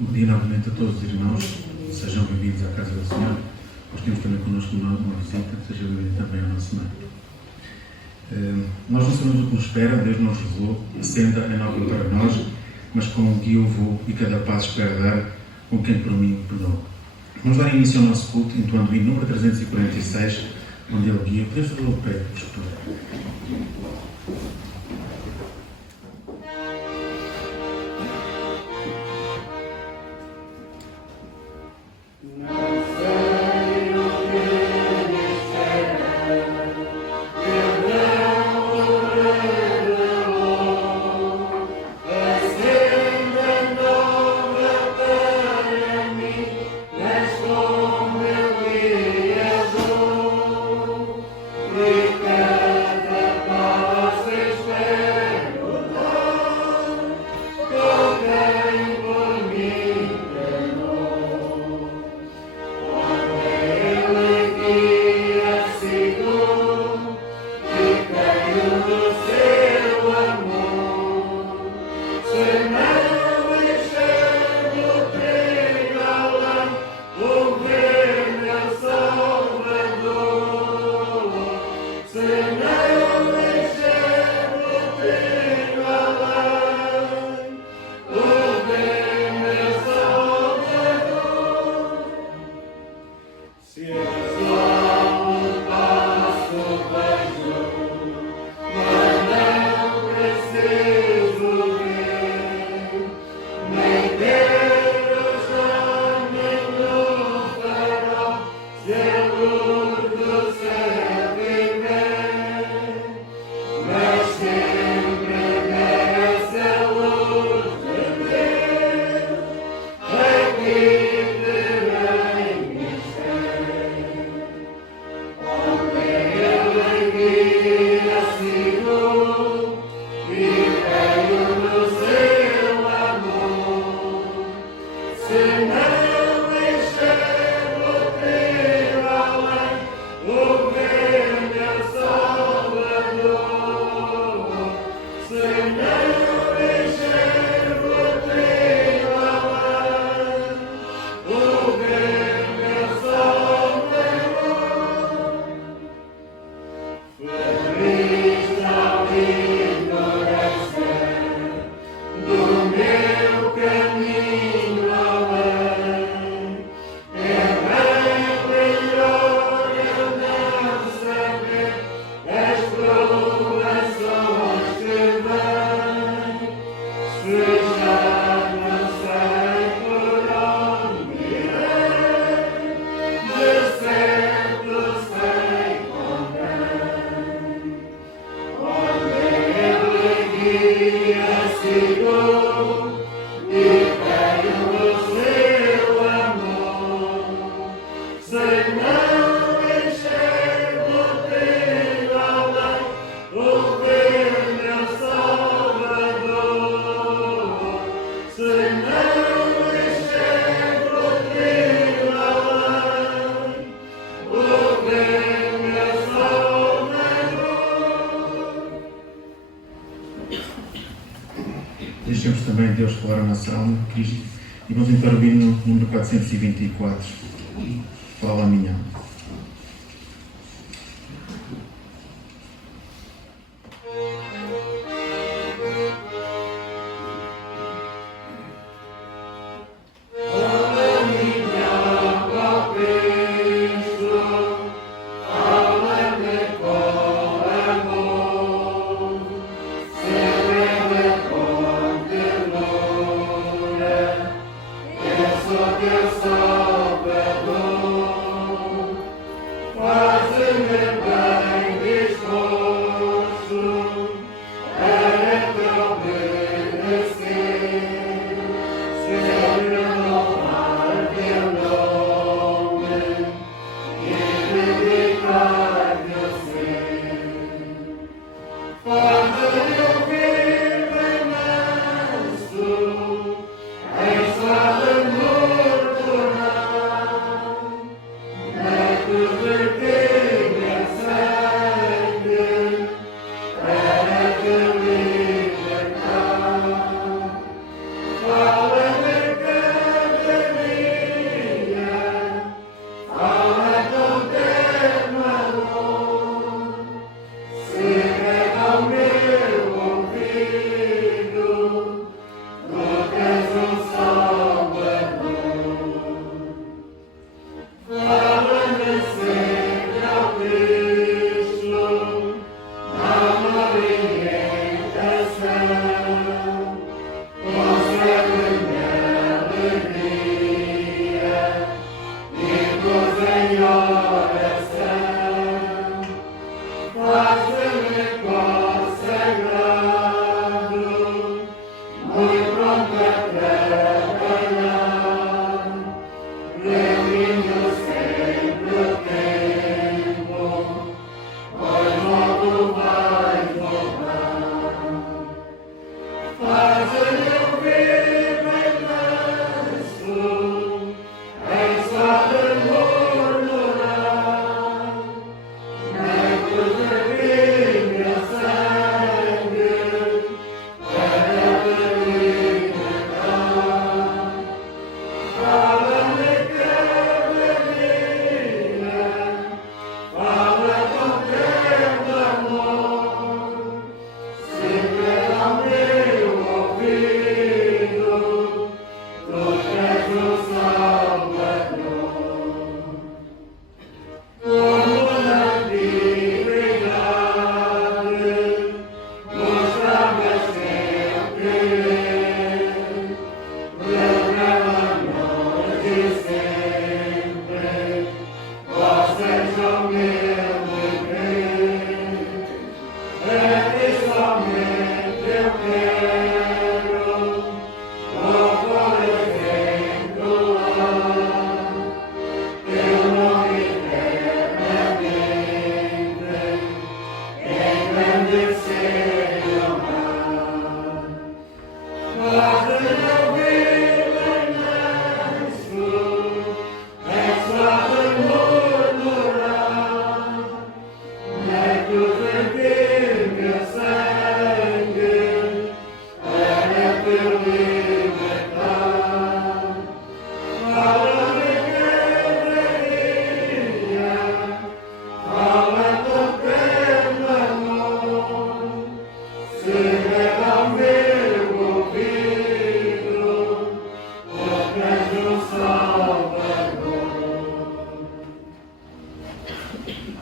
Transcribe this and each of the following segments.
Bom dia novamente a todos os irmãos, sejam bem-vindos à casa do Senhor. Nós temos também connosco uma visita, seja bem-vindo também ao nosso meio. Nós não sabemos o que nos espera, Deus nos revelou, a senda é nova para nós, mas com o guia eu vou e cada passo espero dar com quem por mim perdoa. Vamos dar início ao nosso culto, entoando o hino número 346, onde ele guia. Podemos fazer o pé, por favor. Deixemos também Deus falar a nossa alma, Cristo, e vamos entrar o hino número 424. Fala a minha alma.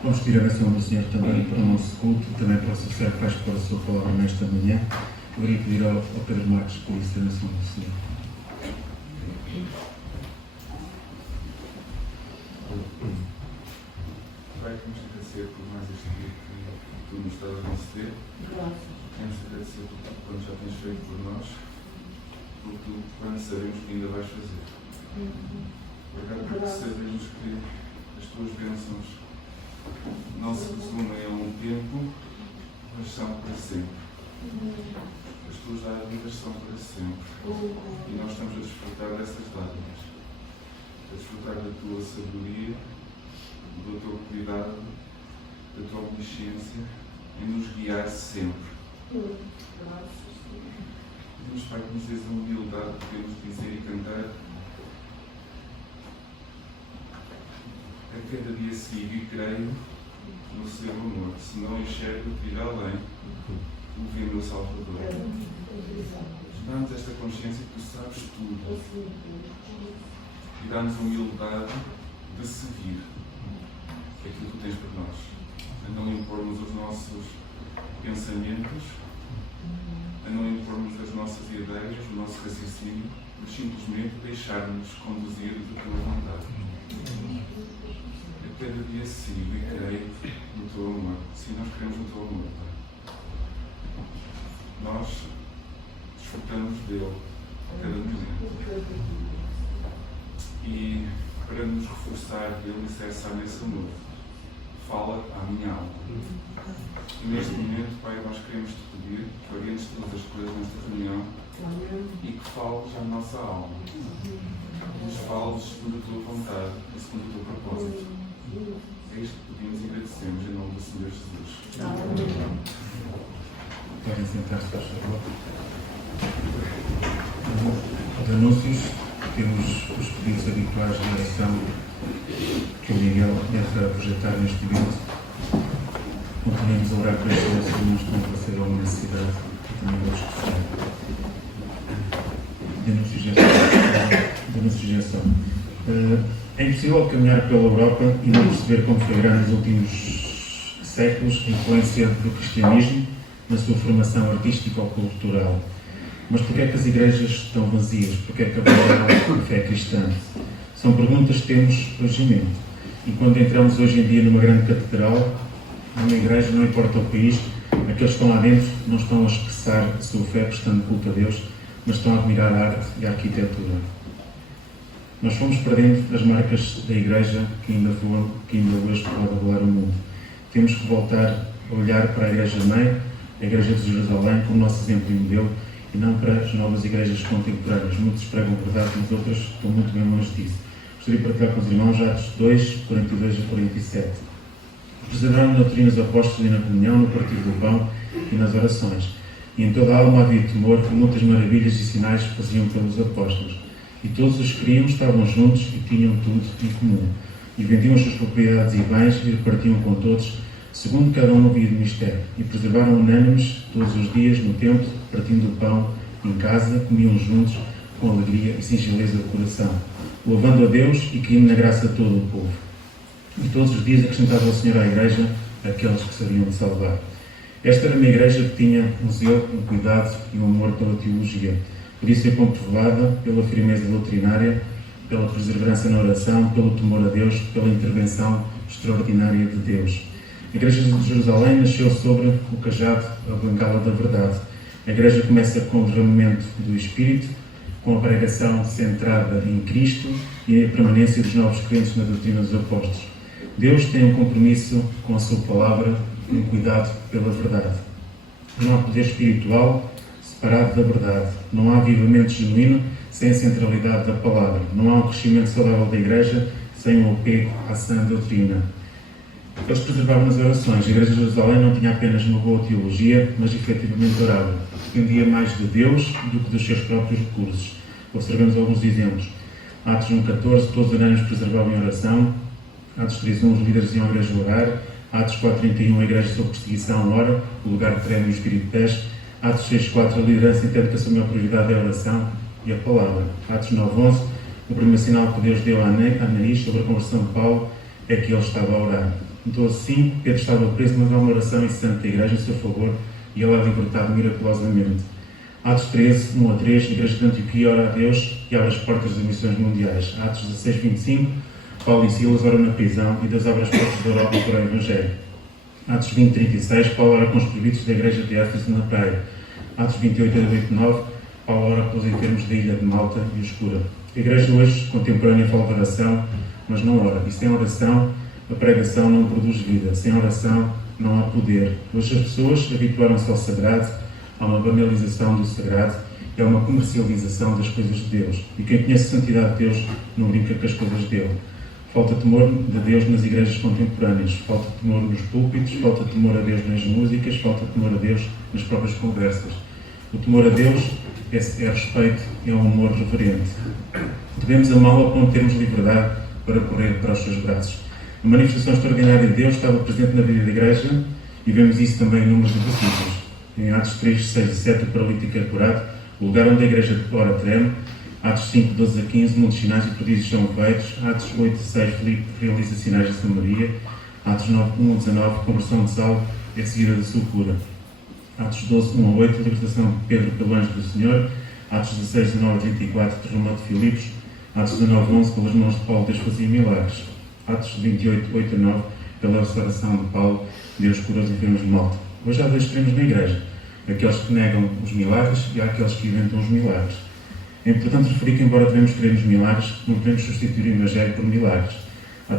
Vamos pedir a bênção do Senhor também para o nosso culto, também para o seu servo Paz para a sua palavra nesta manhã. Eu queria pedir ao Pedro Marcos por isso a bênção do Senhor. Pai, queremos te agradecer por mais este dia que tu nos estás a conceder. Queremos te agradecer por tudo quanto já tens feito por nós, por tudo quanto sabemos que ainda vais fazer. Obrigado porque sabemos que as tuas bênçãos não se resumem a um tempo, mas são para sempre. As tuas dádivas são para sempre. E nós estamos a desfrutar dessas dádivas. A desfrutar da tua sabedoria, da tua cuidado, da tua omnisciência, em nos guiar sempre. Pedimos, Pai, que nos dês a humildade de podermos dizer e cantar: a cada dia sigo e creio no seu amor, se não enxergo de ir além, o vi meu Salvador. Dá-nos esta consciência que tu sabes tudo e dá-nos a humildade de seguir aquilo que tu tens para nós, a não impormos os nossos pensamentos, a não impormos as nossas ideias, o nosso raciocínio, mas simplesmente deixar-nos conduzir da tua vontade. A cada dia sigo e creio no teu amor. Sim, nós queremos no teu amor, Pai. Nós desfrutamos dele a cada momento. E para nos reforçar dele e cessar nesse amor, fala à minha alma. E neste momento, Pai, nós queremos te pedir que orientes todas as coisas nesta reunião e que fales à nossa alma. Nos fales segundo a tua vontade e segundo o teu propósito. É isto que pedimos e agradecemos em nome do Senhor Jesus. Amém. Podem sentar-se, por favor. Os anúncios, temos os pedidos habituais de oração que o Miguel entra a projetar neste momento. Continuamos a orar por estes nossos irmãos que vão passar alguma necessidade e também vamos especial. De anúncios de ação. É impossível caminhar pela Europa e não perceber como foi grande nos últimos séculos a influência do cristianismo na sua formação artística ou cultural. Mas porquê é que as igrejas estão vazias? Porquê é que a fé cristã? São perguntas que temos hoje em mente. E quando entramos hoje em dia numa grande catedral, numa igreja, não importa o país, aqueles que estão lá dentro não estão a expressar a sua fé prestando culto a Deus, mas estão a admirar a arte e a arquitetura. Nós fomos perdendo as marcas da igreja que ainda hoje pode revelar o mundo. Temos que voltar a olhar para a Igreja Mãe, a Igreja de Jerusalém, como nosso exemplo e modelo, e não para as novas igrejas contemporâneas. Muitos pregam verdade, mas outras estão muito bem longe disso. Gostaria de partilhar com os irmãos Atos 2, 42 a 47. Preservaram na doutrina dos apóstolos e na comunhão, no partir do pão e nas orações. E em toda a alma havia temor, e muitas maravilhas e sinais faziam pelos apóstolos. E todos os que criam estavam juntos e tinham tudo em comum. E vendiam as suas propriedades e bens e repartiam com todos, segundo cada um havia de mistério. E preservaram unânimes todos os dias no templo, partindo o pão em casa, comiam juntos com alegria e singeleza de coração, louvando a Deus e caindo na graça de todo o povo. E todos os dias acrescentava o Senhor à igreja aqueles que sabiam de salvar. Esta era uma igreja que tinha um zelo, um cuidado e um amor pela teologia. Podia ser comprovada pela firmeza doutrinária, pela perseverança na oração, pelo temor a Deus, pela intervenção extraordinária de Deus. A Igreja de Jerusalém nasceu sobre o cajado, a bengala da verdade. A Igreja começa com o derramamento do Espírito, com a pregação centrada em Cristo e a permanência dos novos crentes na doutrina dos apóstolos. Deus tem um compromisso com a sua palavra e um cuidado pela verdade. Não há poder espiritual separado da verdade. Não há avivamento genuíno sem a centralidade da palavra. Não há um crescimento saudável da Igreja sem um apego à sã doutrina. Eles preservavam as orações. A Igreja de Jerusalém não tinha apenas uma boa teologia, mas efetivamente orava. Dependia mais de Deus do que dos seus próprios recursos. Observemos alguns exemplos. Atos 1:14, todos os unânimes preservavam em oração. Atos 3:1, os líderes iam à igreja orar. Atos 4:31, a igreja sob perseguição ora, o lugar de treme e o espírito peste. Atos 6:4, a liderança entende que a sua maior prioridade é a oração e a palavra. Atos 9:11, o primeiro sinal que Deus deu a Ananias sobre a conversão de Paulo é que ele estava a orar. 12:5, Pedro estava preso, mas há uma oração incessante da igreja em seu favor e ele é libertado miraculosamente. Atos 13:1-3, a igreja de Antioquia ora a Deus e abre as portas das missões mundiais. Atos 16:25, Paulo e Silas oram na prisão e Deus abre as portas da Europa para o Evangelho. Atos 20:36, Paulo ora com os presbíteros da igreja de Éfeso na praia. Atos 28:8-9, Paulo ora pelos enfermos da ilha de Malta e os cura. A igreja hoje, contemporânea, fala de oração, mas não ora. E sem oração, a pregação não produz vida. Sem oração, não há poder. Hoje as pessoas habituaram-se ao sagrado, há uma banalização do sagrado e há uma comercialização das coisas de Deus. E quem conhece a santidade de Deus não brinca com as coisas dele. Falta temor de Deus nas igrejas contemporâneas, falta temor nos púlpitos, falta temor a Deus nas músicas, falta temor a Deus nas próprias conversas. O temor a Deus é respeito, é um amor reverente. Devemos amá-lo ao ponto de termos liberdade para correr para os seus braços. A manifestação extraordinária de Deus estava presente na vida da igreja e vemos isso também em números de versículos. Em Atos 3, 6 e 7, o paralítico é curado, o lugar onde a igreja ora treme. Atos 5, 12-15, muitos sinais e prodígios são feitos. Atos 8, 6, Filipe realiza sinais em Samaria. Atos 9, 1-19, conversão de Saulo é seguida da sua cura. Atos 12, 1-8, libertação de Pedro pelo anjo do Senhor. Atos 16, 19-24, terremoto de Filipos. Atos 19, 11, pelas mãos de Paulo, Deus fazia milagres. Atos 28, 8-9, pela restauração de Paulo, Deus cura os enfermos de Malta. Hoje há dois extremos na igreja. Aqueles que negam os milagres e há aqueles que inventam os milagres. É importante referir que, embora devemos crer nos milagres, não podemos substituir o Evangelho por milagres. As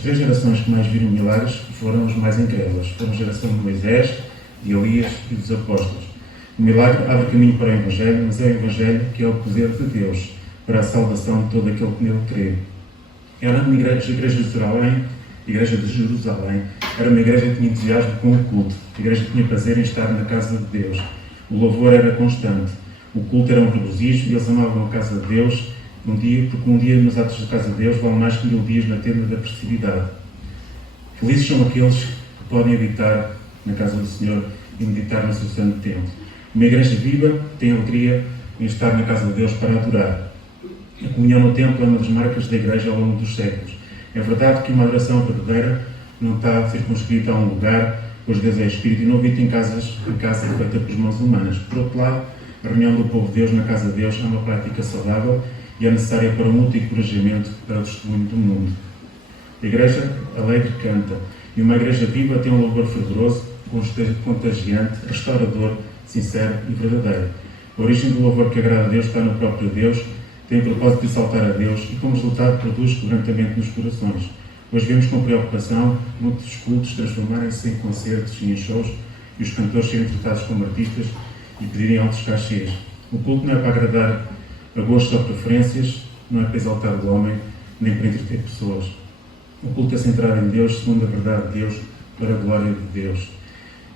três gerações que mais viram milagres foram as mais incrédulas. Foram a geração de Moisés, de Elias e dos apóstolos. O milagre abre caminho para o Evangelho, mas é o Evangelho que é o poder de Deus para a salvação de todo aquele que nele crê. Era uma igreja de Jerusalém, era uma igreja que tinha entusiasmo com o culto. A igreja tinha prazer em estar na casa de Deus. O louvor era constante. O culto era um regozijo e eles amavam a casa de Deus, porque um dia nos atos da casa de Deus vale mais que 1000 dias na tenda da festividade. Felizes são aqueles que podem habitar na casa do Senhor e meditar no seu santo templo. Uma igreja viva tem alegria em estar na casa de Deus para adorar. A comunhão no templo é uma das marcas da igreja ao longo dos séculos. É verdade que uma adoração verdadeira não está circunscrita a um lugar, pois Deus é Espírito e não habita em casa feita por mãos humanas. Por outro lado, a reunião do povo de Deus na casa de Deus é uma prática saudável e é necessária para um mútuo encorajamento para o testemunho do mundo. A igreja alegre canta e uma igreja viva tem um louvor fervoroso, contagiante, restaurador, sincero e verdadeiro. A origem do louvor que agrada a Deus está no próprio Deus, tem o propósito de exaltar a Deus e, como resultado, produz quebrantamento nos corações. Hoje vemos com preocupação muitos cultos transformarem-se em concertos e em shows e os cantores serem tratados como artistas e pedirem altos cachês. O culto não é para agradar a gostos ou preferências, não é para exaltar o homem, nem para entreter pessoas. O culto é centrado em Deus, segundo a verdade de Deus, para a glória de Deus.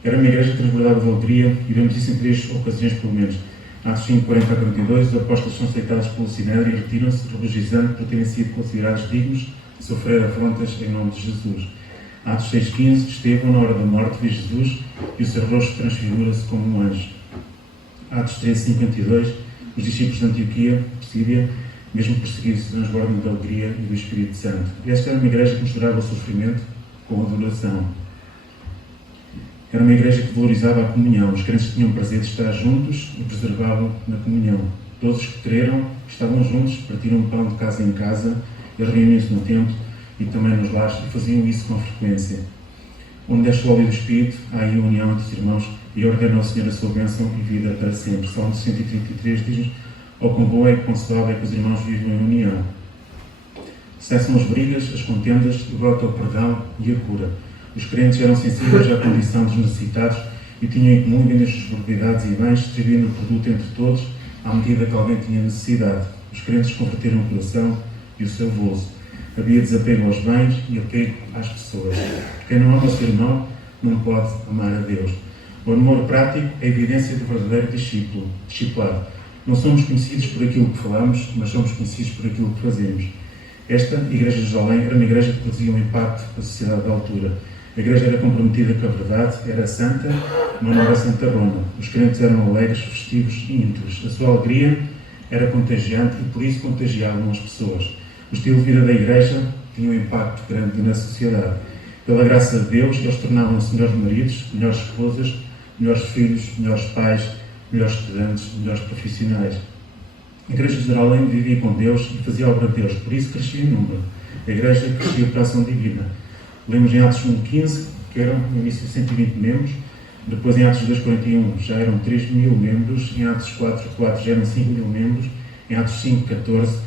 Era uma igreja que transbordava de alegria, e vemos isso em 3 ocasiões, pelo menos. Atos 5, 40 a 42, os apóstolos são aceitados pelo Sinédrio e retiram-se, regozijando por terem sido considerados dignos de sofrer afrontas em nome de Jesus. Atos 6,15, Estevão, na hora da morte, vê Jesus e o seu rosto transfigura-se como um anjo. Atos 13,52, os discípulos de Antioquia, Síria, mesmo perseguidos, transbordam da alegria e do Espírito Santo. Esta era uma igreja que misturava o sofrimento com a adoração. Era uma igreja que valorizava a comunhão. Os crentes tinham prazer de estar juntos e preservavam na comunhão. Todos os que creram estavam juntos, partiram o pão de casa em casa, e reuniam-se no templo e também nos lares, e faziam isso com frequência. Onde desce o óleo do Espírito, há aí a união entre os irmãos, e ordena ao Senhor a sua bênção e vida para sempre. Salmo 133 diz: "Ó quão bom e consolável é que os irmãos vivam em união." Cessam as brigas, as contendas, e brota o perdão e a cura. Os crentes eram sensíveis à condição dos necessitados e tinham em comum vender as suas propriedades e bens, distribuindo o produto entre todos, à medida que alguém tinha necessidade. Os crentes converteram o coração e o seu bolso. Havia desapego aos bens e apego às pessoas. Quem não ama o seu irmão não pode amar a Deus. O amor prático é a evidência do verdadeiro discipulado. Não somos conhecidos por aquilo que falamos, mas somos conhecidos por aquilo que fazemos. Esta Igreja de Jerusalém era uma igreja que produzia um impacto na sociedade da altura. A igreja era comprometida com a verdade, era santa, mas não era Santa Roma. Os crentes eram alegres, festivos e íntegros. A sua alegria era contagiante e por isso contagiavam as pessoas. O estilo de vida da igreja tinha um impacto grande na sociedade. Pela graça de Deus, eles tornavam-se melhores maridos, melhores esposas, melhores filhos, melhores pais, melhores estudantes, melhores profissionais. A Igreja de Jerusalém vivia com Deus e fazia a obra de Deus, por isso crescia em número. A Igreja crescia por ação divina. Lemos em Atos 1,15 que eram no início 120 membros, depois em Atos 2,41 já eram 3.000 membros, em Atos 4,4 já eram 5.000 membros, em Atos 5,14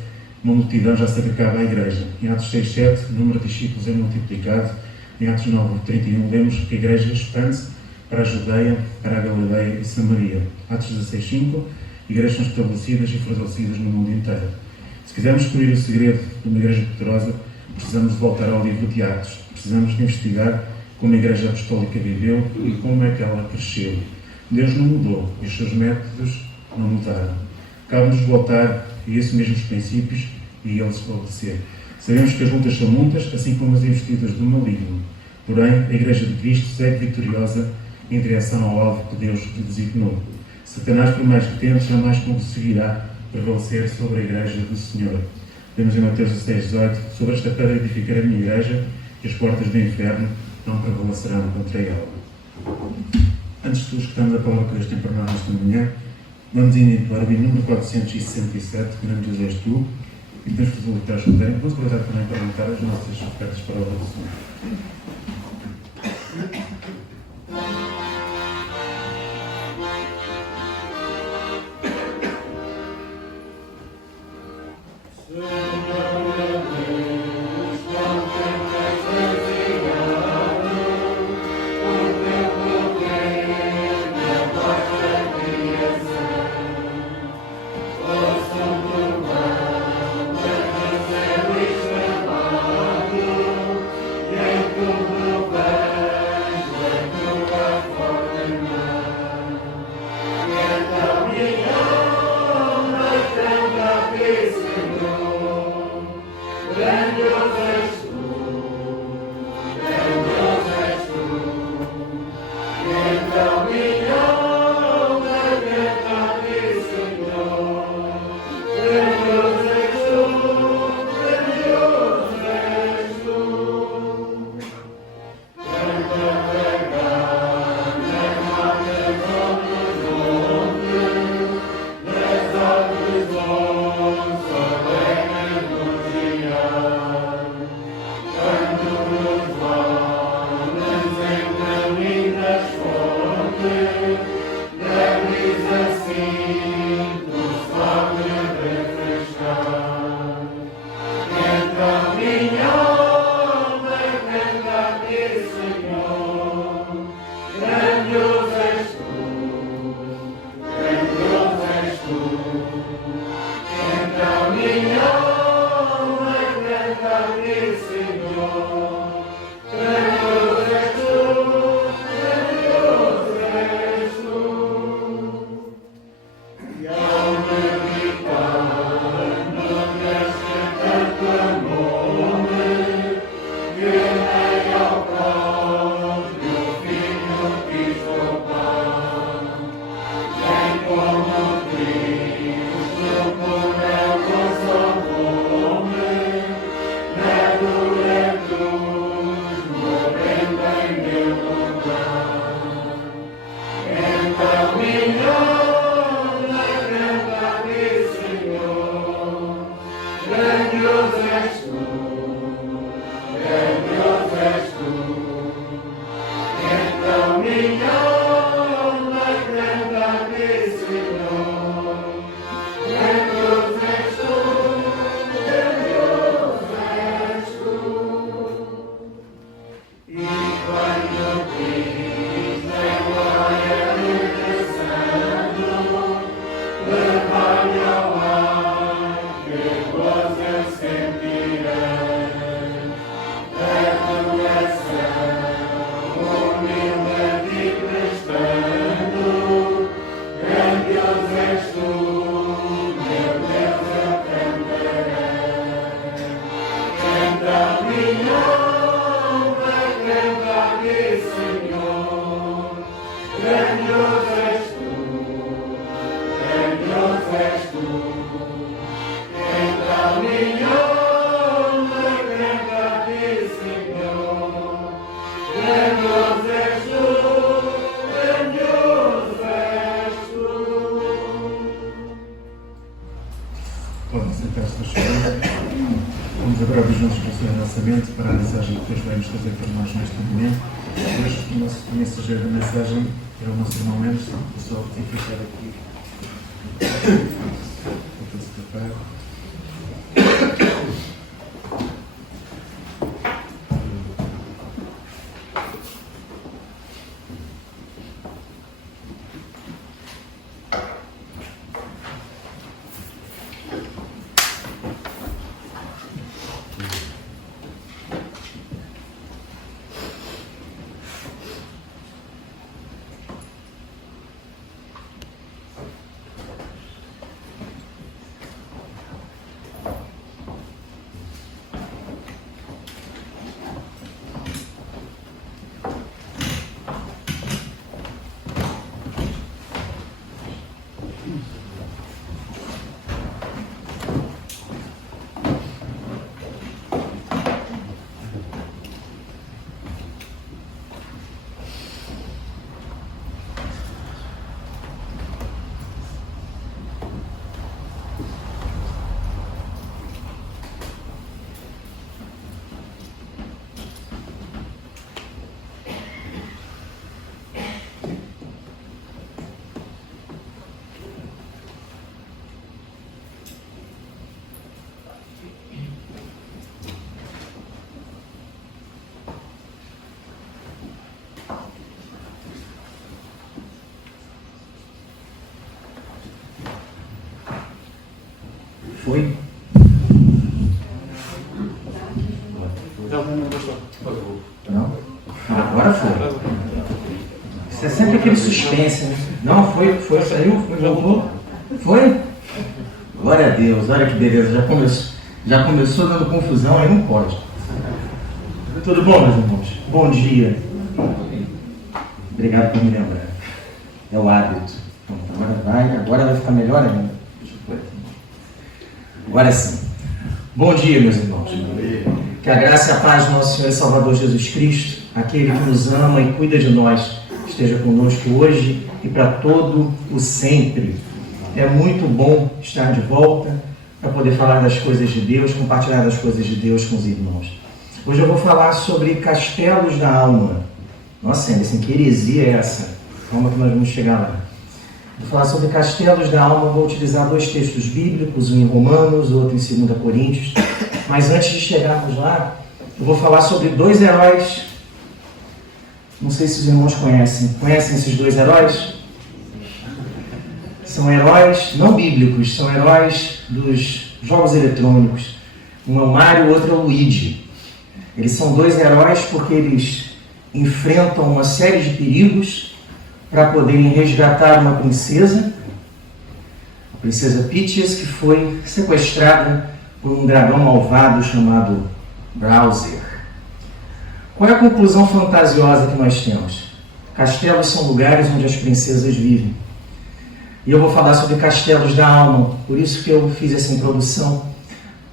uma multidão já se agregava à Igreja. Em Atos 6,7 o número de discípulos é multiplicado. Em Atos 9,31 lemos que a Igreja expande-se para a Judeia, para a Galileia e Samaria. Atos 16,5 igrejas são estabelecidas e fortalecidas no mundo inteiro. Se quisermos descobrir o segredo de uma igreja poderosa, precisamos de voltar ao livro de Atos. Precisamos de investigar como a Igreja Apostólica viveu e como é que ela cresceu. Deus não mudou e os seus métodos não mudaram. Cabe-nos voltar a esses mesmos princípios e eles obedecer. Sabemos que as lutas são muitas, assim como as investidas do maligno. Porém, a Igreja de Cristo segue vitoriosa em direção ao alvo que Deus lhe designou. Satanás, por mais que tente, jamais conseguirá prevalecer sobre a Igreja do Senhor. Temos em Mateus 16,18: "Sobre esta pedra edificarei a minha Igreja, e as portas do inferno não prevalecerão contra ela." Antes de escutarmos a palavra que Deus tem para nós esta manhã, vamos intitular o número 467, que não Deus és tu, e temos que facilitar os contentes. Vamos aproveitar também para perguntar as nossas ofertas para a oração. Senhor. Vamos agora abrir os nossos corações de lançamento para a mensagem que Deus vai nos trazer para nós neste momento. Hoje, o nosso mensageiro da mensagem é o nosso irmão Emerson. Eu só vou ficar aqui. Vou se tapar. Foi? Não? Agora foi. Isso é sempre aquele suspense, né? Não, foi, saiu, foi, voltou. Foi? Glória a Deus, olha que beleza, já começou dando confusão, aí não pode. Tudo bom, meus irmãos? Bom dia. Obrigado por me lembrar. É o hábito. Agora vai ficar melhor ainda. Agora sim. Bom dia, meus irmãos. Que a graça e a paz do nosso Senhor e Salvador Jesus Cristo, aquele que nos ama e cuida de nós, esteja conosco hoje e para todo o sempre. É muito bom estar de volta para poder falar das coisas de Deus, compartilhar das coisas de Deus com os irmãos. Hoje eu vou falar sobre castelos da alma. Nossa, assim, que heresia é essa? Calma que nós vamos chegar lá. Vou falar sobre castelos da alma, vou utilizar 2 textos bíblicos, um em Romanos, outro em 2 Coríntios. Mas antes de chegarmos lá, eu vou falar sobre 2 heróis. Não sei se os irmãos conhecem. Conhecem esses 2 heróis? São heróis não bíblicos, são heróis dos jogos eletrônicos. Um é o Mario, o outro é o Luigi. Eles são 2 heróis porque eles enfrentam uma série de perigos para poderem resgatar uma princesa, a princesa Peaches, que foi sequestrada por um dragão malvado chamado Bowser. Qual é a conclusão fantasiosa que nós temos? Castelos são lugares onde as princesas vivem. E eu vou falar sobre castelos da alma, por isso que eu fiz essa introdução,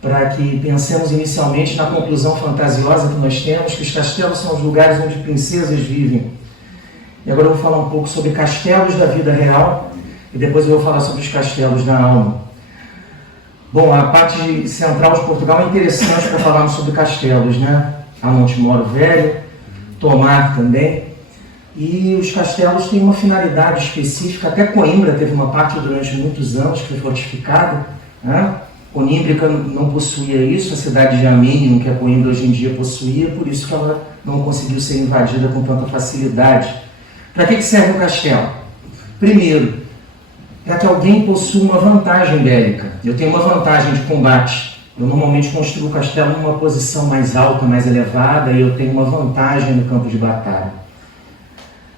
para que pensemos inicialmente na conclusão fantasiosa que nós temos, que os castelos são os lugares onde princesas vivem. E agora eu vou falar um pouco sobre castelos da vida real e depois eu vou falar sobre os castelos da alma. Bom, a parte central de Portugal é interessante para falarmos sobre castelos, né? Há Montemoro Velho, Tomar também. E os castelos têm uma finalidade específica. Até Coimbra teve uma parte durante muitos anos que foi fortificada, né? Conímbrica não possuía isso, a cidade de Amínio, que a Coimbra hoje em dia possuía, por isso que ela não conseguiu ser invadida com tanta facilidade. Para que serve o castelo? Primeiro, para que alguém possua uma vantagem bélica. Eu tenho uma vantagem de combate. Eu normalmente construo o castelo numa posição mais alta, mais elevada, e eu tenho uma vantagem no campo de batalha.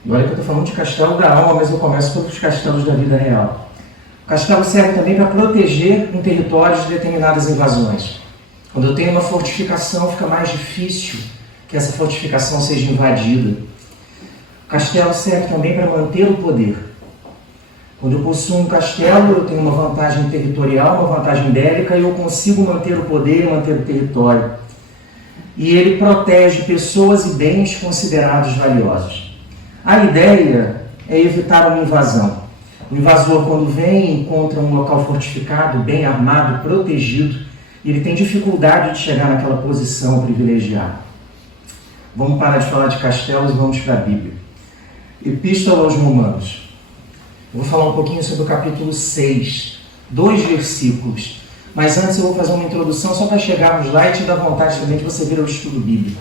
E olha que eu estou falando de castelo da alma, mas eu começo pelos castelos da vida real. O castelo serve também para proteger um território de determinadas invasões. Quando eu tenho uma fortificação, fica mais difícil que essa fortificação seja invadida. O castelo serve também para manter o poder. Quando eu possuo um castelo, eu tenho uma vantagem territorial, uma vantagem bélica, e eu consigo manter o poder e manter o território. E ele protege pessoas e bens considerados valiosos. A ideia é evitar uma invasão. O invasor, quando vem, encontra um local fortificado, bem armado, protegido, e ele tem dificuldade de chegar naquela posição privilegiada. Vamos parar de falar de castelos e vamos para a Bíblia. Epístola aos Romanos. Eu vou falar um pouquinho sobre o capítulo 6, 2 versículos. Mas antes eu vou fazer uma introdução só para chegarmos lá e te dar vontade também de você ver o estudo bíblico,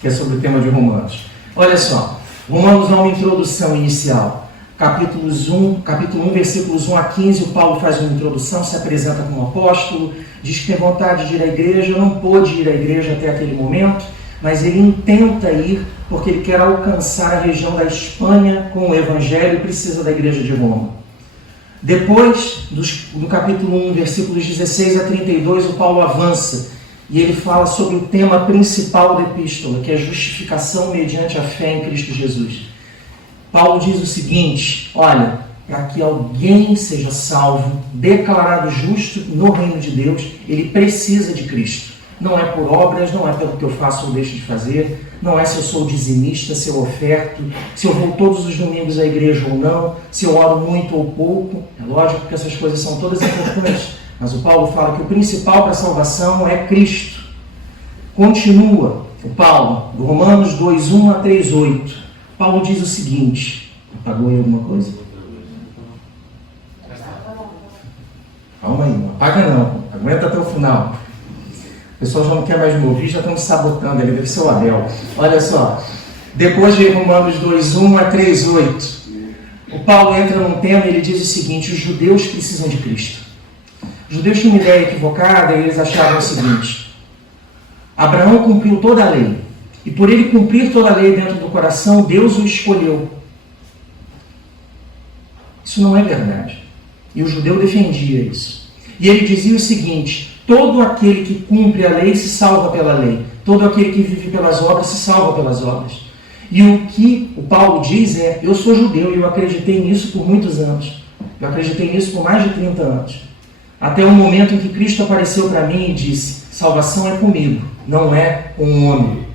que é sobre o tema de Romanos. Olha só, Romanos dá uma introdução inicial. Capítulo 1, versículos 1 a 15, o Paulo faz uma introdução, se apresenta como apóstolo, diz que tem vontade de ir à igreja, não pôde ir à igreja até aquele momento, mas ele intenta ir porque ele quer alcançar a região da Espanha com o Evangelho e precisa da igreja de Roma. Depois, do capítulo 1, versículos 16 a 32, o Paulo avança e ele fala sobre o tema principal da epístola, que é a justificação mediante a fé em Cristo Jesus. Paulo diz o seguinte: olha, para que alguém seja salvo, declarado justo no reino de Deus, ele precisa de Cristo. Não é por obras, não é pelo que eu faço ou deixo de fazer, não é se eu sou dizimista, se eu oferto, se eu vou todos os domingos à igreja ou não, se eu oro muito ou pouco. É lógico que essas coisas são todas importantes, mas o Paulo fala que o principal para a salvação é Cristo. Continua o Paulo, do Romanos 2, 1 a 3, 8. Paulo diz o seguinte: apagou aí alguma coisa? Calma aí, não apaga não, aguenta até o final. O pessoal já não quer mais me ouvir, já estão me sabotando, ele deve ser o Abel. Olha só, depois de Romanos 2, 1 a 3, 8, o Paulo entra num tema e ele diz o seguinte: os judeus precisam de Cristo. Os judeus tinham uma ideia equivocada e eles achavam o seguinte: Abraão cumpriu toda a lei, e por ele cumprir toda a lei dentro do coração, Deus o escolheu. Isso não é verdade. E o judeu defendia isso. E ele dizia o seguinte: todo aquele que cumpre a lei se salva pela lei. Todo aquele que vive pelas obras se salva pelas obras. E o que o Paulo diz é: eu sou judeu e eu acreditei nisso por muitos anos. Eu acreditei nisso por mais de 30 anos. Até o momento em que Cristo apareceu para mim e disse: salvação é comigo, não é com o homem.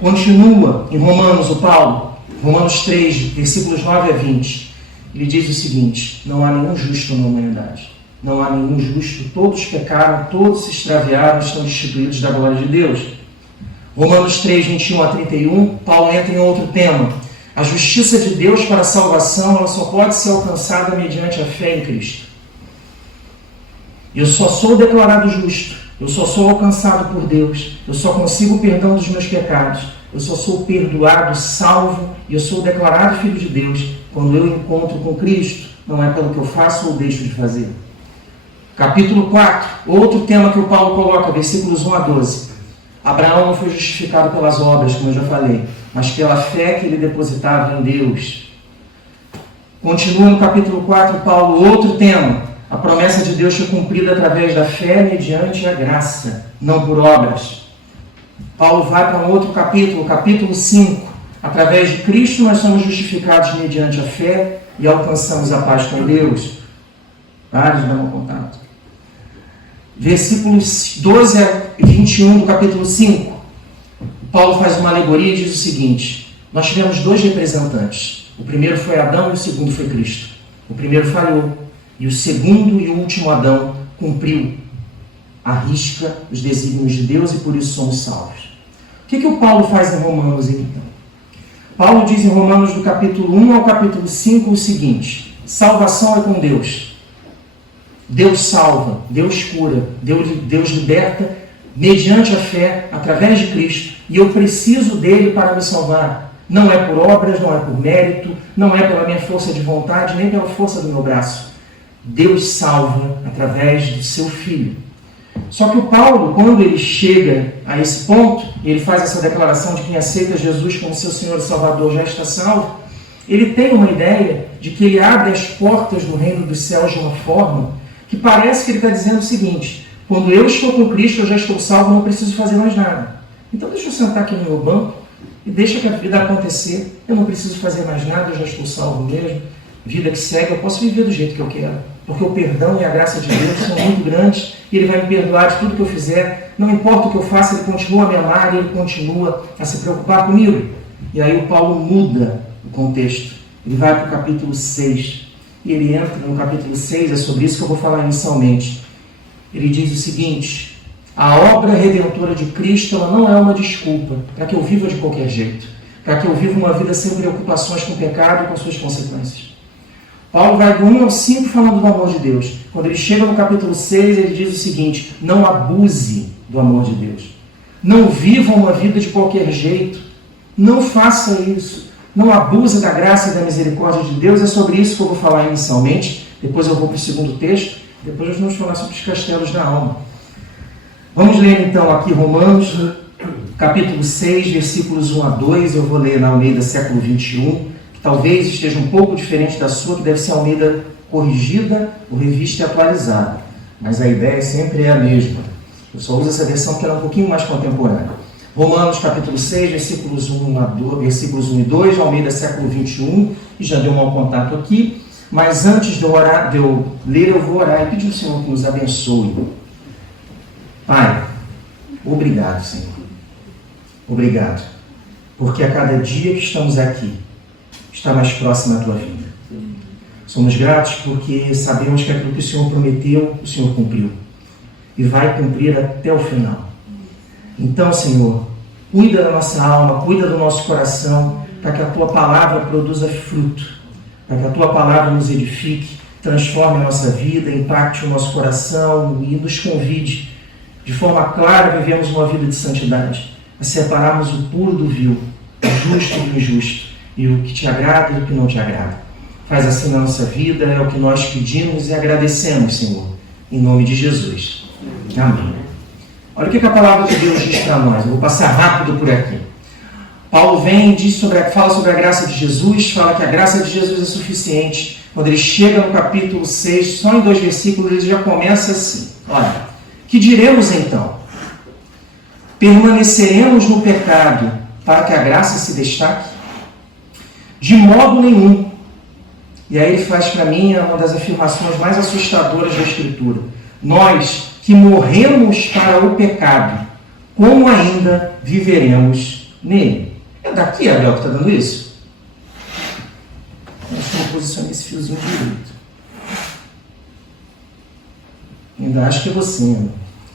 Continua em Romanos o Paulo, Romanos 3, versículos 9 a 20. Ele diz o seguinte: não há nenhum justo na humanidade. Não há nenhum justo, todos pecaram, todos se extraviaram, estão destituídos da glória de Deus. Romanos 3, 21 a 31, Paulo entra em outro tema. A justiça de Deus para a salvação, ela só pode ser alcançada mediante a fé em Cristo. Eu só sou declarado justo, eu só sou alcançado por Deus, eu só consigo o perdão dos meus pecados, eu só sou perdoado, salvo, e eu sou declarado filho de Deus quando eu encontro com Cristo, não é pelo que eu faço ou deixo de fazer. Capítulo 4, outro tema que o Paulo coloca, versículos 1 a 12. Abraão não foi justificado pelas obras, como eu já falei, mas pela fé que ele depositava em Deus. Continua no capítulo 4, Paulo, outro tema. A promessa de Deus foi cumprida através da fé mediante a graça, não por obras. Paulo vai para um outro capítulo, capítulo 5. Através de Cristo nós somos justificados mediante a fé e alcançamos a paz com Deus. Vários dão contato. Versículos 12 a 21 do capítulo 5. Paulo faz uma alegoria e diz o seguinte: nós tivemos dois representantes. O primeiro foi Adão e o segundo foi Cristo. O primeiro falhou e o segundo e o último Adão cumpriu à risca os desígnios de Deus e por isso somos salvos. O que o Paulo faz em Romanos então? Paulo diz em Romanos do capítulo 1 ao capítulo 5 o seguinte: salvação é com Deus. Deus salva, Deus cura, Deus liberta mediante a fé, através de Cristo, e eu preciso dele para me salvar. Não é por obras, não é por mérito, não é pela minha força de vontade, nem pela força do meu braço. Deus salva através do seu Filho. Só que o Paulo, quando ele chega a esse ponto, ele faz essa declaração de quem aceita Jesus como seu Senhor e Salvador já está salvo, ele tem uma ideia de que ele abre as portas do reino dos céus de uma forma que parece que ele está dizendo o seguinte: quando eu estou com Cristo, eu já estou salvo, não preciso fazer mais nada. Então deixa eu sentar aqui no meu banco e deixa que a vida acontecer. Eu não preciso fazer mais nada, eu já estou salvo mesmo. vida que segue, eu posso viver do jeito que eu quero. Porque o perdão e a graça de Deus são muito grandes e Ele vai me perdoar de tudo que eu fizer. Não importa o que eu faça, Ele continua a me amar e Ele continua a se preocupar comigo. E aí o Paulo muda o contexto. Ele vai para o capítulo 6. E ele entra no capítulo 6, é sobre isso que eu vou falar inicialmente. Ele diz o seguinte: a obra redentora de Cristo ela não é uma desculpa para que eu viva de qualquer jeito, para que eu viva uma vida sem preocupações com o pecado e com suas consequências. Paulo vai do 1 ao 5 falando do amor de Deus. Quando ele chega no capítulo 6, ele diz o seguinte: não abuse do amor de Deus. Não viva uma vida de qualquer jeito. Não faça isso. Não abuse da graça e da misericórdia de Deus. É sobre isso que eu vou falar inicialmente. Depois eu vou para o segundo texto. Depois nós vamos falar sobre os castelos da alma. Vamos ler então aqui Romanos, capítulo 6, versículos 1 a 2. Eu vou ler na Almeida século 21, que talvez esteja um pouco diferente da sua, que deve ser a Almeida corrigida, ou revista e atualizada. Mas a ideia sempre é a mesma. Eu só uso essa versão porque ela é um pouquinho mais contemporânea. Romanos capítulo 6, versículos 1 e 2, Almeida século 21, e já deu um mau contato aqui. Mas antes de eu ler, eu vou orar e pedir ao Senhor que nos abençoe. Pai, obrigado, Senhor. Obrigado. Porque a cada dia que estamos aqui, está mais próximo da Tua vida. Somos gratos porque sabemos que aquilo que o Senhor prometeu, o Senhor cumpriu. E vai cumprir até o final. Então, Senhor, cuida da nossa alma, cuida do nosso coração, para que a Tua palavra produza fruto, para que a Tua palavra nos edifique, transforme a nossa vida, impacte o nosso coração e nos convide, de forma clara, a vivermos uma vida de santidade, a separarmos o puro do vil, o justo do injusto, e o que te agrada e o que não te agrada. Faz assim na nossa vida, é o que nós pedimos e agradecemos, Senhor, em nome de Jesus. Amém. Olha o que a palavra de Deus diz para nós. Eu vou passar rápido por aqui. Paulo vem e fala sobre a graça de Jesus, fala que a graça de Jesus é suficiente. Quando ele chega no capítulo 6, só em 2 versículos, ele já começa assim. Olha, que diremos então? Permaneceremos no pecado para que a graça se destaque? De modo nenhum. E aí ele faz para mim uma das afirmações mais assustadoras da Escritura. Nós que morremos para o pecado, como ainda viveremos nele? É daqui, Abel, que está dando isso? Acho que eu posicionei esse fiozinho direito. Ainda acho que é você, né?